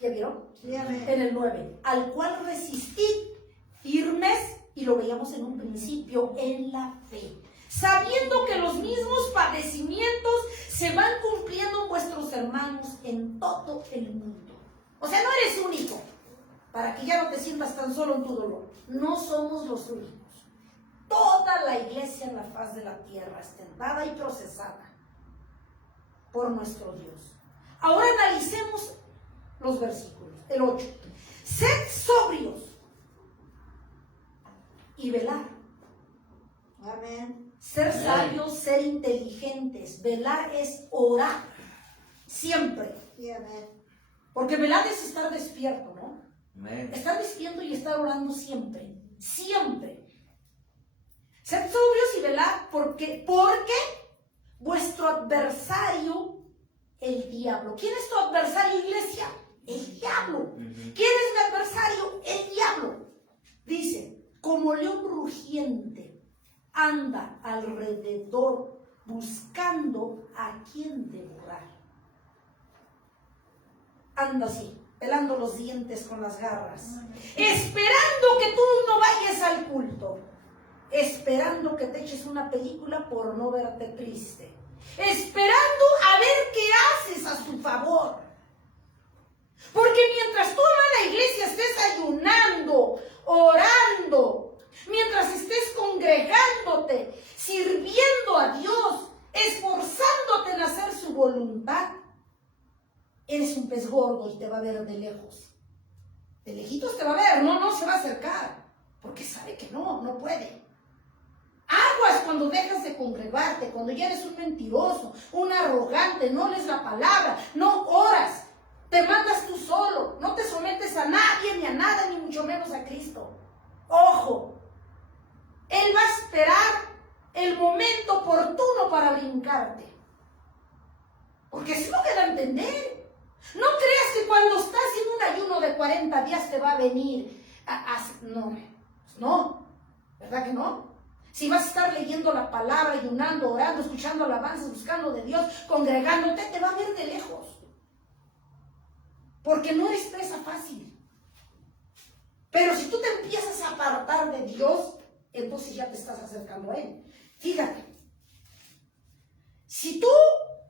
¿Ya vieron? Sí, amén. En el 9, al cual resistid firmes, y lo veíamos en un principio, en la fe, sabiendo que los mismos padecimientos se van cumpliendo en vuestros hermanos en todo el mundo. O sea, no eres único, para que ya no te sientas tan solo en tu dolor. No somos los únicos. Toda la iglesia en la faz de la tierra es tentada y procesada por nuestro Dios. Ahora analicemos los versículos. El 8. Sed sobrios y velad. Amén. Ser sabios, ser inteligentes. Velar es orar siempre. Sí, amén. Porque velar es estar despierto, ¿no? Amén. Estar despierto y estar orando siempre. Siempre. Sed sobrios y velad porque vuestro adversario, el diablo. ¿Quién es tu adversario, iglesia? El diablo. ¿Quién es mi adversario? El diablo. Dice, como león rugiente, anda alrededor buscando a quien devorar. Anda así, pelando los dientes con las garras, esperando que tú no vayas al culto, esperando que te eches una película por no verte triste, esperando a ver qué haces a su favor. Porque mientras tú, amada iglesia, estés ayunando, orando, mientras estés congregándote, sirviendo a Dios, esforzándote en hacer su voluntad, eres un pez gordo y te va a ver de lejos. De lejitos te va a ver, no se va a acercar, porque sabe que no puede. Aguas cuando dejas de congregarte, cuando ya eres un mentiroso, un arrogante, no lees la palabra, no oras, te mandas tú solo, no te sometes a nadie ni a nada, ni mucho menos a Cristo. Ojo, Él va a esperar el momento oportuno para brincarte. Porque si no queda a entender. No creas que cuando estás en un ayuno de 40 días te va a venir no, ¿verdad que no? Si vas a estar leyendo la palabra, ayunando, orando, escuchando alabanzas, buscando de Dios, congregándote, te va a ver de lejos. Porque no eres presa fácil. Pero si tú te empiezas a apartar de Dios, entonces ya te estás acercando a Él. Fíjate, si tú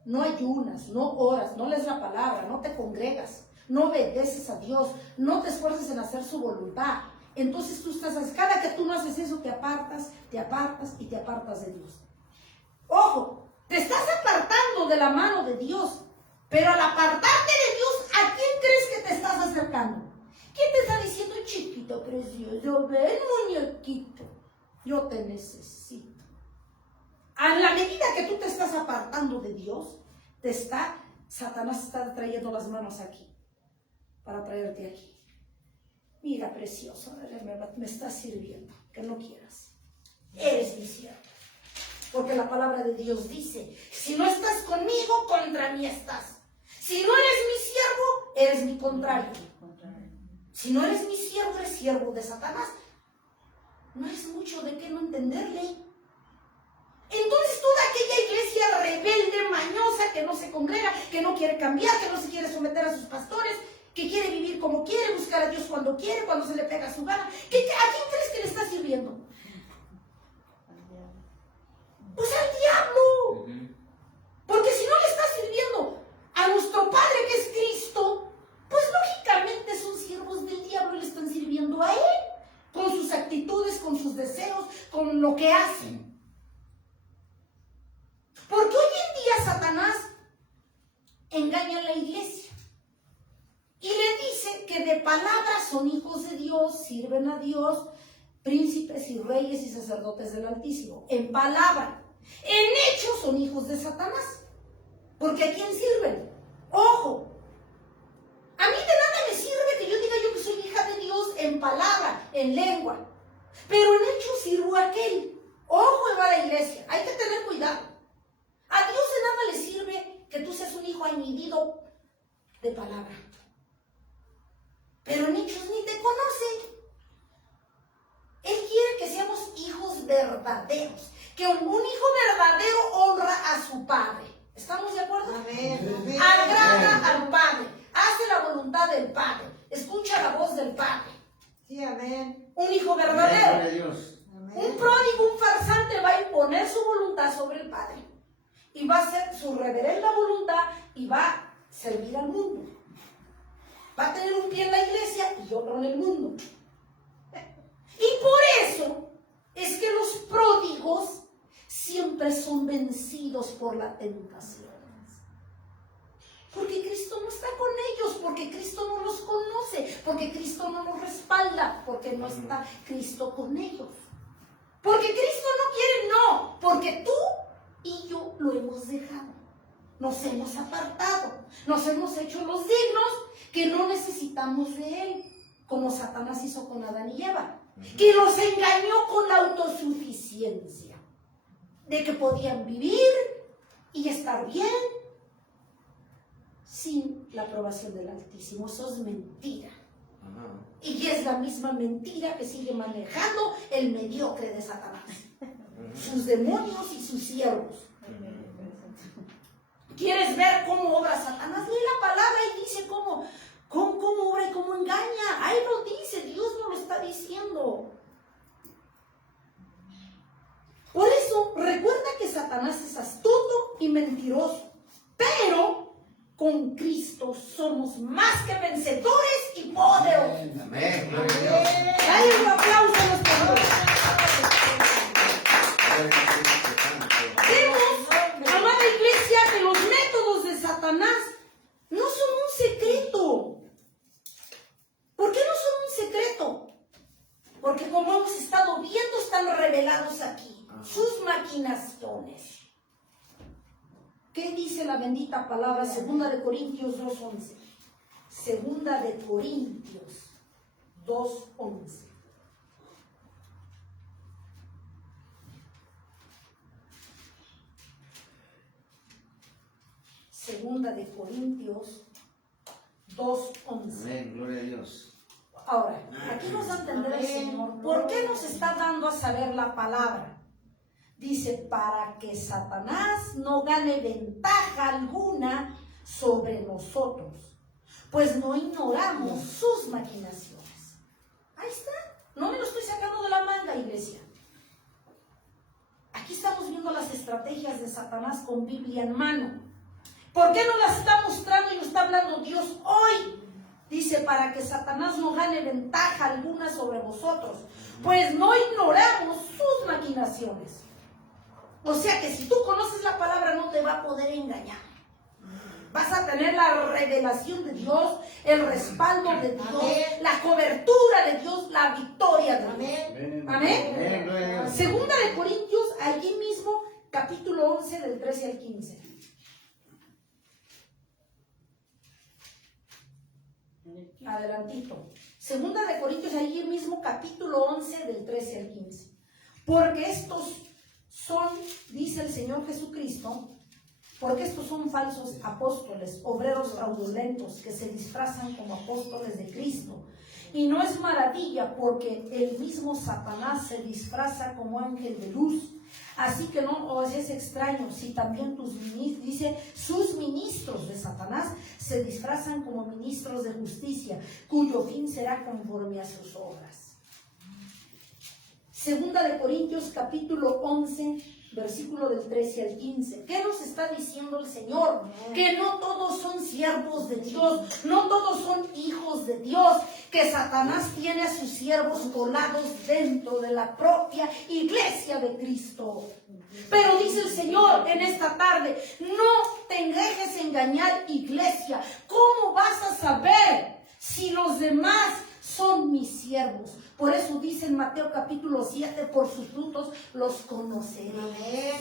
no ayunas, no oras, no lees la palabra, no te congregas, no obedeces a Dios, no te esfuerzas en hacer su voluntad, entonces tú estás, cada que tú no haces eso, te apartas y te apartas de Dios. Ojo, te estás apartando de la mano de Dios, pero al apartarte de Dios, ¿a quién crees que te estás acercando? ¿Quién te está diciendo, chiquito, precioso, ven, muñequito, yo te necesito? A la medida que tú te estás apartando de Dios, Satanás está trayendo las manos aquí, para traerte aquí. Mira, precioso, me estás sirviendo, que no quieras. Eres mi siervo. Porque la palabra de Dios dice, si no estás conmigo, contra mí estás. Si no eres mi siervo, eres mi contrario. Si no eres mi siervo, eres siervo de Satanás. No es mucho de qué no entenderle. Entonces toda aquella iglesia rebelde, mañosa, que no se congrega, que no quiere cambiar, que no se quiere someter a sus pastores, que quiere vivir como quiere, buscar a Dios cuando quiere, cuando se le pega su gana, ¿a quién crees que le está sirviendo? Pues al diablo. Porque si no le está sirviendo a nuestro Padre que es Cristo, pues lógicamente son siervos del diablo y le están sirviendo a Él, con sus actitudes, con sus deseos, con lo que hacen. Porque hoy en día Satanás engaña a la iglesia y le dice que de palabra son hijos de Dios, sirven a Dios, príncipes y reyes y sacerdotes del Altísimo. En palabra. En hechos son hijos de Satanás. Porque ¿a quién sirven? Ojo. A mí de nada me sirve que yo diga yo que soy hija de Dios en palabra, en lengua. Pero en hechos sirvo a aquel. Ojo, hermana iglesia, hay que tener cuidado. A Dios de nada le sirve que tú seas un hijo añadido de palabra. Pero en hechos ni te conoce. Él quiere que seamos hijos verdaderos. Que un hijo verdadero honra a su padre. ¿Estamos de acuerdo? Amén. Agrada al Padre. Hace la voluntad del Padre. Escucha la voz del Padre. Sí, amén. Un hijo verdadero. Amén, Dios. Un pródigo, un farsante va a imponer su voluntad sobre el Padre. Y va a hacer su reverenda voluntad y va a servir al mundo. Va a tener un pie en la iglesia y otro en el mundo. Y por eso es que los pródigos siempre son vencidos por la tentación. Porque Cristo no está con ellos, porque Cristo no los conoce, porque Cristo no los respalda, porque no está Cristo con ellos. Porque Cristo no quiere, no, porque tú y yo lo hemos dejado. Nos hemos apartado, nos hemos hecho los dignos que no necesitamos de Él, como Satanás hizo con Adán y Eva, que los engañó con la autosuficiencia, de que podían vivir y estar bien sin la aprobación del Altísimo. Eso es mentira. Y es la misma mentira que sigue manejando el mediocre de Satanás, sus demonios y sus siervos. ¿Quieres ver cómo obra Satanás? Lee la palabra y dice cómo obra y cómo engaña. Ahí lo dice, Dios no lo está diciendo. Por eso, recuerda que Satanás es astuto y mentiroso, pero con Cristo somos más que vencedores y poderosos. Amén, gloria a Dios. Dale un aplauso a nuestro Dios. Vemos, amada iglesia, que los métodos de Satanás no son un secreto. ¿Por qué no son un secreto? Porque como hemos estado viendo, están revelados aquí. sus maquinaciones. ¿Qué dice la bendita palabra? Segunda de Corintios 2:11. Segunda de Corintios 2:11. Segunda de Corintios 2:11. Amén, gloria a Dios. Ahora, aquí nos da a entender el Señor. ¿Por qué nos está dando a saber la palabra? Dice, para que Satanás no gane ventaja alguna sobre nosotros, pues no ignoramos sus maquinaciones. Ahí está. No me lo estoy sacando de la manga, iglesia. Aquí estamos viendo las estrategias de Satanás con Biblia en mano. ¿Por qué nos las está mostrando y nos está hablando Dios hoy? Dice, para que Satanás no gane ventaja alguna sobre vosotros, pues no ignoramos sus maquinaciones. O sea que si tú conoces la palabra no te va a poder engañar. Vas a tener la revelación de Dios, el respaldo de Dios, amén, la cobertura de Dios, la victoria de Dios. Amén. Amén. Amén. Segunda de Corintios, allí mismo, capítulo 11, del 13 al 15. Adelantito. Segunda de Corintios, allí mismo, capítulo 11, del 13 al 15. Porque estos son, dice el Señor Jesucristo, porque estos son falsos apóstoles, obreros fraudulentos, que se disfrazan como apóstoles de Cristo. Y no es maravilla, porque el mismo Satanás se disfraza como ángel de luz. Así que no os es extraño si también sus ministros de Satanás se disfrazan como ministros de justicia, cuyo fin será conforme a sus obras. Segunda de Corintios, capítulo 11, versículo del 13 al 15. ¿Qué nos está diciendo el Señor? Que no todos son siervos de Dios, no todos son hijos de Dios, que Satanás tiene a sus siervos colados dentro de la propia iglesia de Cristo. Pero dice el Señor en esta tarde, no te dejes engañar, iglesia. ¿Cómo vas a saber si los demás son mis siervos? Por eso dice en Mateo capítulo 7, por sus frutos los conoceré.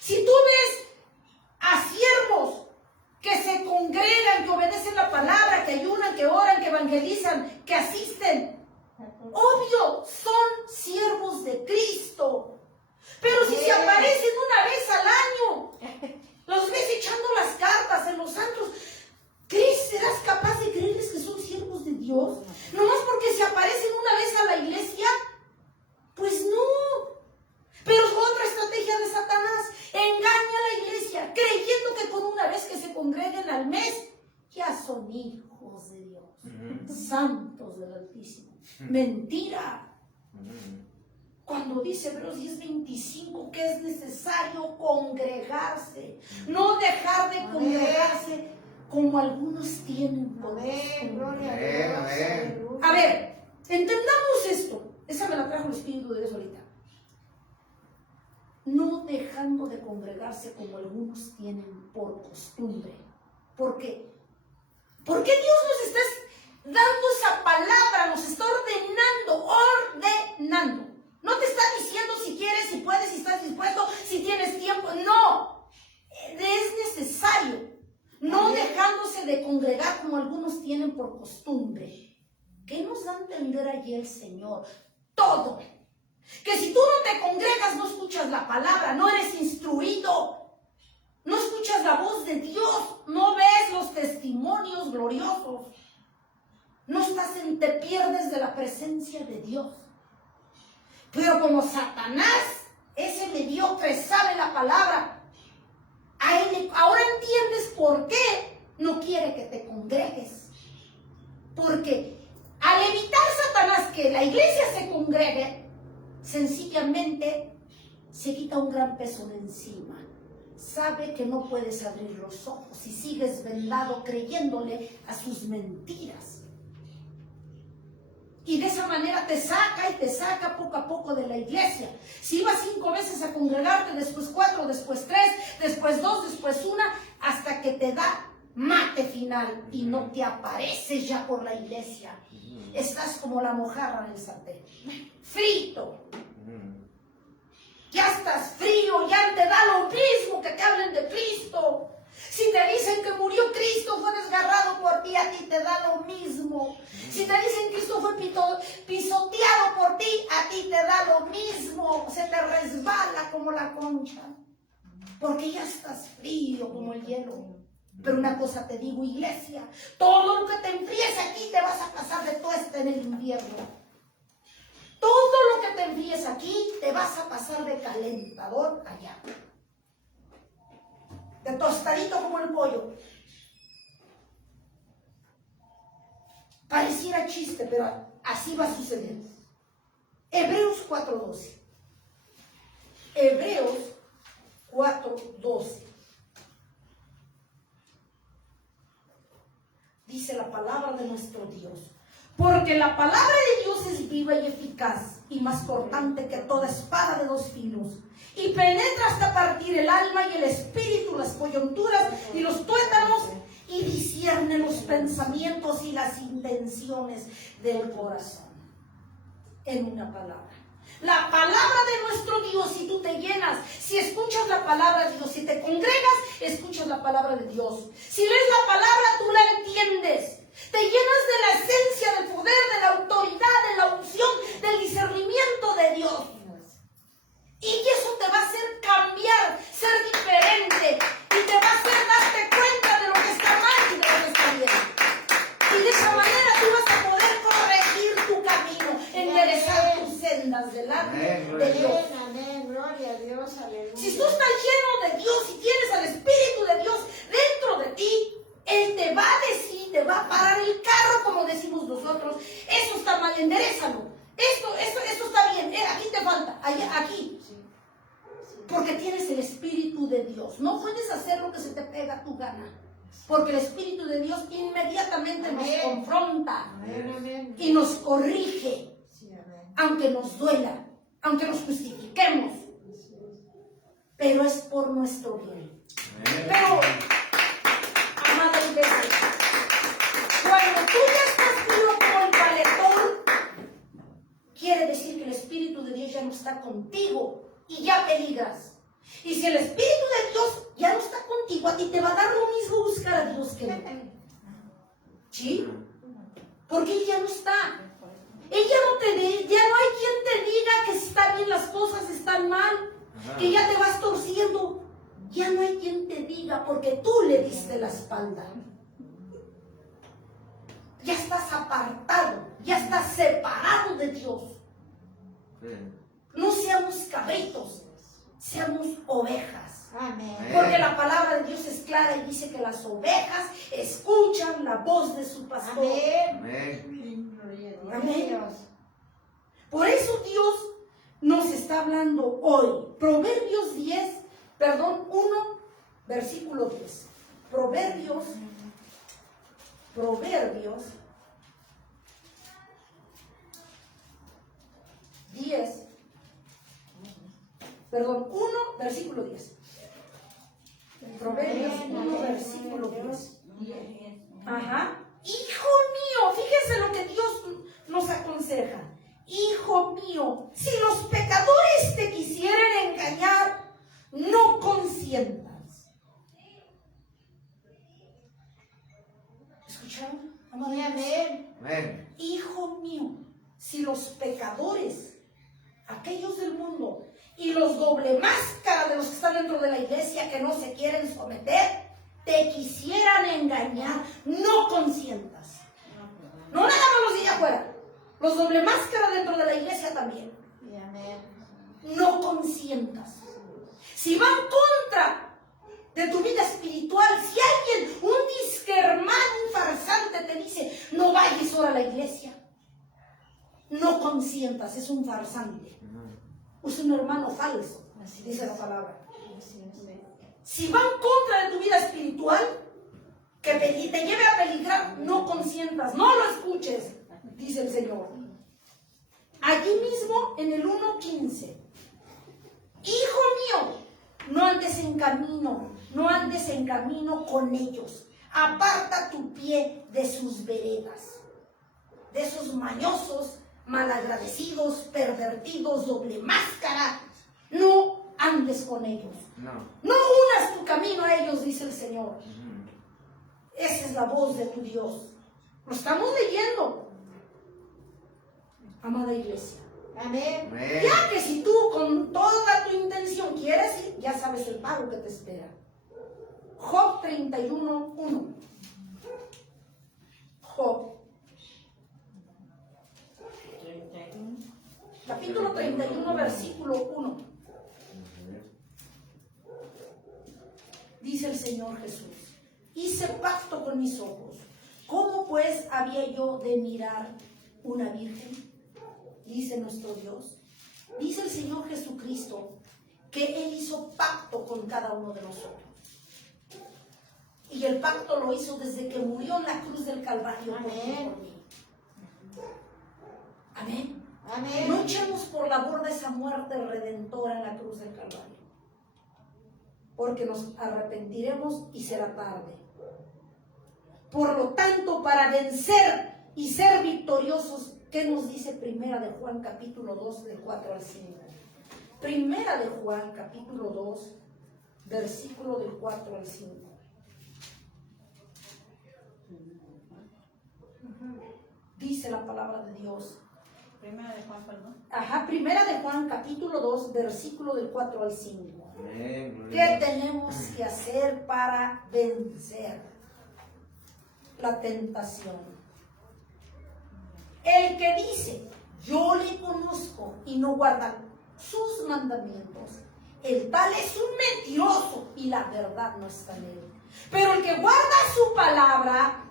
Si tú ves a siervos que se congregan, que obedecen la palabra, que ayunan, que oran, que evangelizan, que asisten, obvio, son siervos de Cristo. Pero si se aparecen una vez al año, los ves echando las cartas en los santos, ¿serás capaz de creerles que son siervos de Dios? Nomás porque se aparecen una vez a la iglesia, pues no. Pero es otra estrategia de Satanás, engaña a la iglesia, creyendo que con una vez que se congreguen al mes, ya son hijos de Dios, santos del Altísimo. Mentira. Cuando dice Hebreos 10:25 que es necesario congregarse, no dejar de congregarse como algunos tienen por costumbre. A ver, entendamos esto. Esa me la trajo el Espíritu de Dios ahorita. No dejando de congregarse como algunos tienen por costumbre. ¿Por qué? Porque Dios nos está dando esa palabra, nos está ordenando. No te está diciendo si quieres, si puedes, si estás dispuesto, si tienes tiempo. No, es necesario. No dejándose de congregar como algunos tienen por costumbre. ¿Qué nos da a entender allí el Señor? Todo. Que si tú no te congregas, no escuchas la palabra, no eres instruido, no escuchas la voz de Dios, no ves los testimonios gloriosos, te pierdes de la presencia de Dios. Pero como Satanás, ese mediocre, sabe la palabra, ahora entiendes por qué no quiere que te congregues. Porque al evitar Satanás que la iglesia se congregue, sencillamente se quita un gran peso de encima. Sabe que no puedes abrir los ojos y sigues vendado creyéndole a sus mentiras. Y de esa manera te saca poco a poco de la iglesia. Si ibas 5 veces a congregarte, después 4, después 3, después 2, después 1, hasta que te da mate final y no te apareces ya por la iglesia. Estás como la mojarra en el sartén, frito. Ya estás frío, ya te da lo mismo que te hablen de Cristo. Si te dicen que murió Cristo, fue desgarrado por ti, a ti te da lo mismo. Si te dicen que Cristo fue pisoteado por ti, a ti te da lo mismo. Se te resbala como la concha. Porque ya estás frío como el hielo. Pero una cosa te digo, iglesia, todo lo que te enfríes aquí te vas a pasar de tueste en el invierno. Todo lo que te enfríes aquí te vas a pasar de calentador allá. De tostadito como el pollo. Pareciera chiste, pero así va a suceder. Hebreos 4:12. Hebreos 4:12. Dice la palabra de nuestro Dios. Porque la palabra de Dios es viva y eficaz y más cortante que toda espada de dos filos. Y penetra hasta partir el alma y el espíritu, las coyunturas y los tuétanos, y discierne los pensamientos y las intenciones del corazón. En una palabra. La palabra de nuestro Dios, si tú te llenas, si escuchas la palabra de Dios, si te congregas, escuchas la palabra de Dios. Si lees la palabra, tú la entiendes. Te llenas de la esencia, del poder, de la autoridad, de la unción, del discernimiento de Dios. Y eso te va a hacer cambiar, ser diferente. Y te va a hacer darte cuenta de lo que está mal y de lo que está bien. Y de esa manera tú vas a poder corregir tu camino, enderezar tus sendas delante de Dios. Amén, gloria a Dios, aleluya. Si tú estás lleno de Dios y tienes al Espíritu de Dios dentro de ti, Él te va a decir, te va a parar el carro, como decimos nosotros. Eso está mal, enderezalo. Esto está bien, aquí te falta, allá, aquí. Porque tienes el Espíritu de Dios. No puedes hacer lo que se te pega a tu gana. Porque el Espíritu de Dios inmediatamente nos confronta y nos corrige. Aunque nos duela, aunque nos justifiquemos. Pero es por nuestro bien. Pero, amada iglesia, cuando tú ya estás frío como el paletón, quiere decir que el Espíritu de Dios ya no está contigo y ya peligras. Y si el Espíritu de Dios ya no está contigo, a ti te va a dar lo mismo buscar a Dios que no. ¿Sí? Porque Él ya no está. Él ya no ya no hay quien te diga que está bien, las cosas están mal, que ya te vas torciendo. Ya no hay quien te diga porque tú le diste la espalda. Ya estás apartado, ya estás separado de Dios. No seamos cabritos, seamos ovejas. Amén. Porque la palabra de Dios es clara y dice que las ovejas escuchan la voz de su pastor. Amén. Amén. Por eso Dios nos está hablando hoy. Proverbios 1, versículo 10. Proverbios 1, versículo 10. Proverbios 1, versículo 10. Ajá. Hijo mío, fíjese lo que Dios nos aconseja. Hijo mío, si los pecadores te quisieran engañar, no consientas. ¿Escucharon? Amén. Amén. Hijo mío, si los pecadores, aquellos del mundo, y los doble máscara de los que están dentro de la iglesia que no se quieren someter, te quisieran engañar, no consientas. No nada más los de allá afuera, los doble máscara dentro de la iglesia también. No consientas. Si van contra de tu vida espiritual, si alguien, un disque hermano, un farsante te dice, no vayas ahora a la iglesia, no consientas, es un farsante. Es un hermano falso, dice la palabra. Si van contra de tu vida espiritual, que te lleve a peligrar, no consientas, no lo escuches, dice el Señor. Allí mismo en el 1:15. Hijo mío, no andes en camino con ellos. Aparta tu pie de sus veredas, de esos mañosos, malagradecidos, pervertidos, doble máscara, No andes con ellos. No. No unas tu camino a ellos, dice el Señor. Ujú. Esa es la voz de tu Dios. Lo estamos leyendo. Amada iglesia. Amén. Amén. Ya que si tú con toda tu intención quieres ir, ya sabes el pago que te espera. Job 31:1. Job, capítulo 31, versículo 1. Dice el Señor Jesús: hice pacto con mis ojos. ¿Cómo pues había yo de mirar una virgen? Dice nuestro Dios. Dice el Señor Jesucristo que Él hizo pacto con cada uno de nosotros. Y el pacto lo hizo desde que murió en la cruz del Calvario por ti y por mí. Amén. Amén. No echemos por la borda esa muerte redentora en la cruz del Calvario, porque nos arrepentiremos y será tarde. Por lo tanto, para vencer y ser victoriosos, ¿qué nos dice Primera de Juan capítulo 2 del 4 al 5? Primera de Juan capítulo 2, versículo del 4 al 5. Dice la palabra de Dios. Primera de Juan, perdón. Ajá, Primera de Juan capítulo 2, versículo del 4 al 5. Amén. Gloria ¿Qué a Dios. tenemos que hacer para vencer la tentación? El que dice, yo le conozco y no guarda sus mandamientos, el tal es un mentiroso y la verdad no está en él. Pero el que guarda su palabra,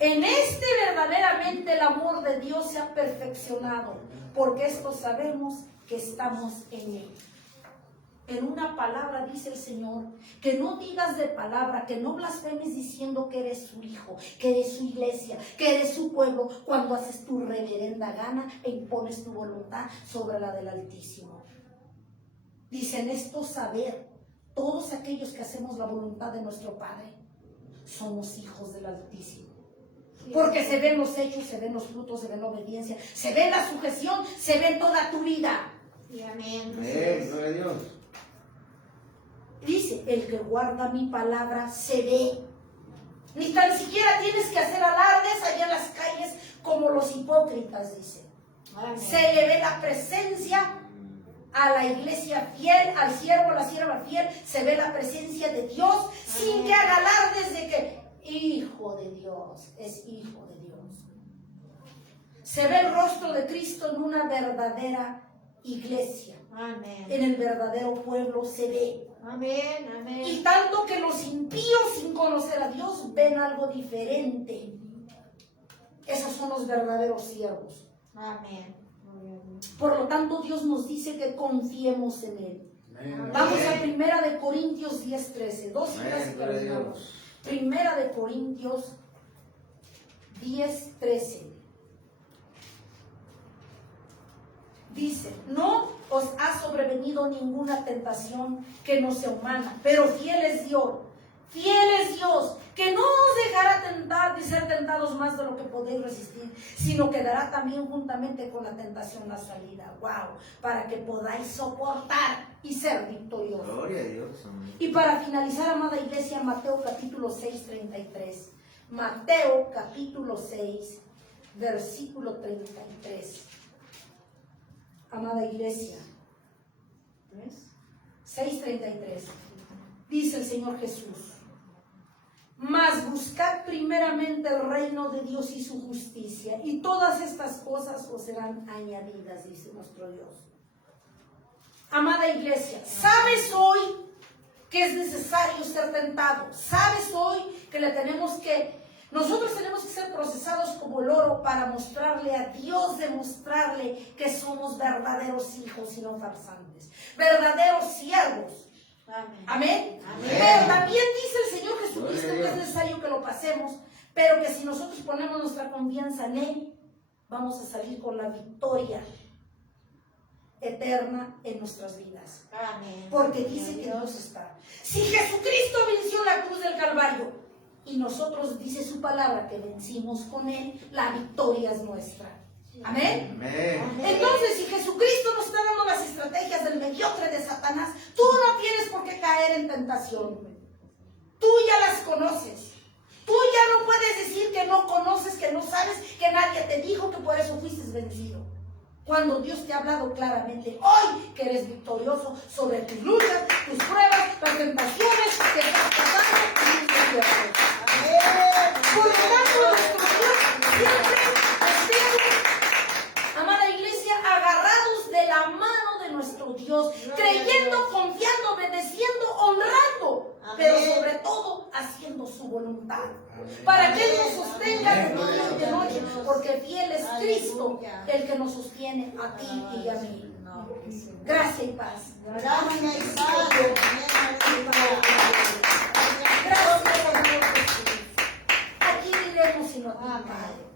en este verdaderamente el amor de Dios se ha perfeccionado, porque esto sabemos que estamos en él. En una palabra dice el Señor, que no digas de palabra, que no blasfemes diciendo que eres su hijo, que eres su iglesia, que eres su pueblo, cuando haces tu reverenda gana e impones tu voluntad sobre la del Altísimo. Dicen esto saber, todos aquellos que hacemos la voluntad de nuestro Padre, somos hijos del Altísimo. Porque se ven los hechos, se ven los frutos, se ve la obediencia, se ve la sujeción, se ve toda tu vida. Y amén. Amén. Gloria a Dios. Dice, el que guarda mi palabra se ve. Ni tan siquiera tienes que hacer alardes allá en las calles como los hipócritas, dice. Amén. Se le ve la presencia a la iglesia fiel, al siervo, a la sierva fiel, se ve la presencia de Dios sin que haga alardes de que hijo de Dios, es hijo de Dios. Se ve el rostro de Cristo en una verdadera iglesia, Amén. en el verdadero pueblo se ve. Amén. Amén. Y tanto que los impíos sin conocer a Dios ven algo diferente. Esos son los verdaderos siervos. Amén. Por lo tanto, Dios nos dice que confiemos en Él. Amén. Vamos a Primera de Corintios 10:13. Dos Amén, citas y gloria a terminamos. Dios. Primera de Corintios 10:13. Dice, no os ha sobrevenido ninguna tentación que no sea humana, pero fiel es Dios, que no os dejará tentar ni ser tentados más de lo que podéis resistir, sino que dará también juntamente con la tentación la salida, para que podáis soportar y ser victoriosos. Gloria a Dios. Amén. Y para finalizar, amada iglesia, Mateo capítulo 6, 33. Mateo capítulo 6, versículo 33. Amada iglesia, 6:33. Dice el Señor Jesús, mas buscad primeramente el reino de Dios y su justicia, y todas estas cosas os serán añadidas, dice nuestro Dios. Amada iglesia, ¿sabes hoy que es necesario ser tentado? ¿Sabes hoy que nosotros tenemos que ser procesados como el oro para mostrarle a Dios, demostrarle que somos verdaderos hijos y no farsantes, verdaderos siervos? Amén. Amén. Amén. Pero también dice el Señor Jesucristo Gloria a que es Dios. necesario que lo pasemos, pero que si nosotros ponemos nuestra confianza en Él, vamos a salir con la victoria eterna en nuestras vidas. Amén. Porque dice que Dios está. Si Jesucristo venció la cruz del Calvario y nosotros, dice su palabra, que vencimos con Él, la victoria es nuestra. Amén. Amén. Entonces, si Jesucristo nos está dando las estrategias del mediocre de Satanás, tú no tienes por qué caer en tentación. Tú ya las conoces. Tú ya no puedes decir que no conoces, que no sabes, que nadie te dijo, que por eso fuiste vencido. Cuando Dios te ha hablado claramente hoy que eres victorioso sobre tus luchas, tus pruebas, las tentaciones que estás pasando y tus desiertos. Por lo tanto, nuestro Dios siempre estemos, amada iglesia, agarrados de la mano de nuestro Dios, creyendo, confiando, obedeciendo, honrando, pero sobre todo haciendo su voluntad, para que Él nos sostenga de día y de noche, porque fiel es Cristo el que nos sostiene a ti y a mí. Gracia y paz. Gracias y paz. Gracias, Señor Jesús. Aquí diremos sino a ti, Padre.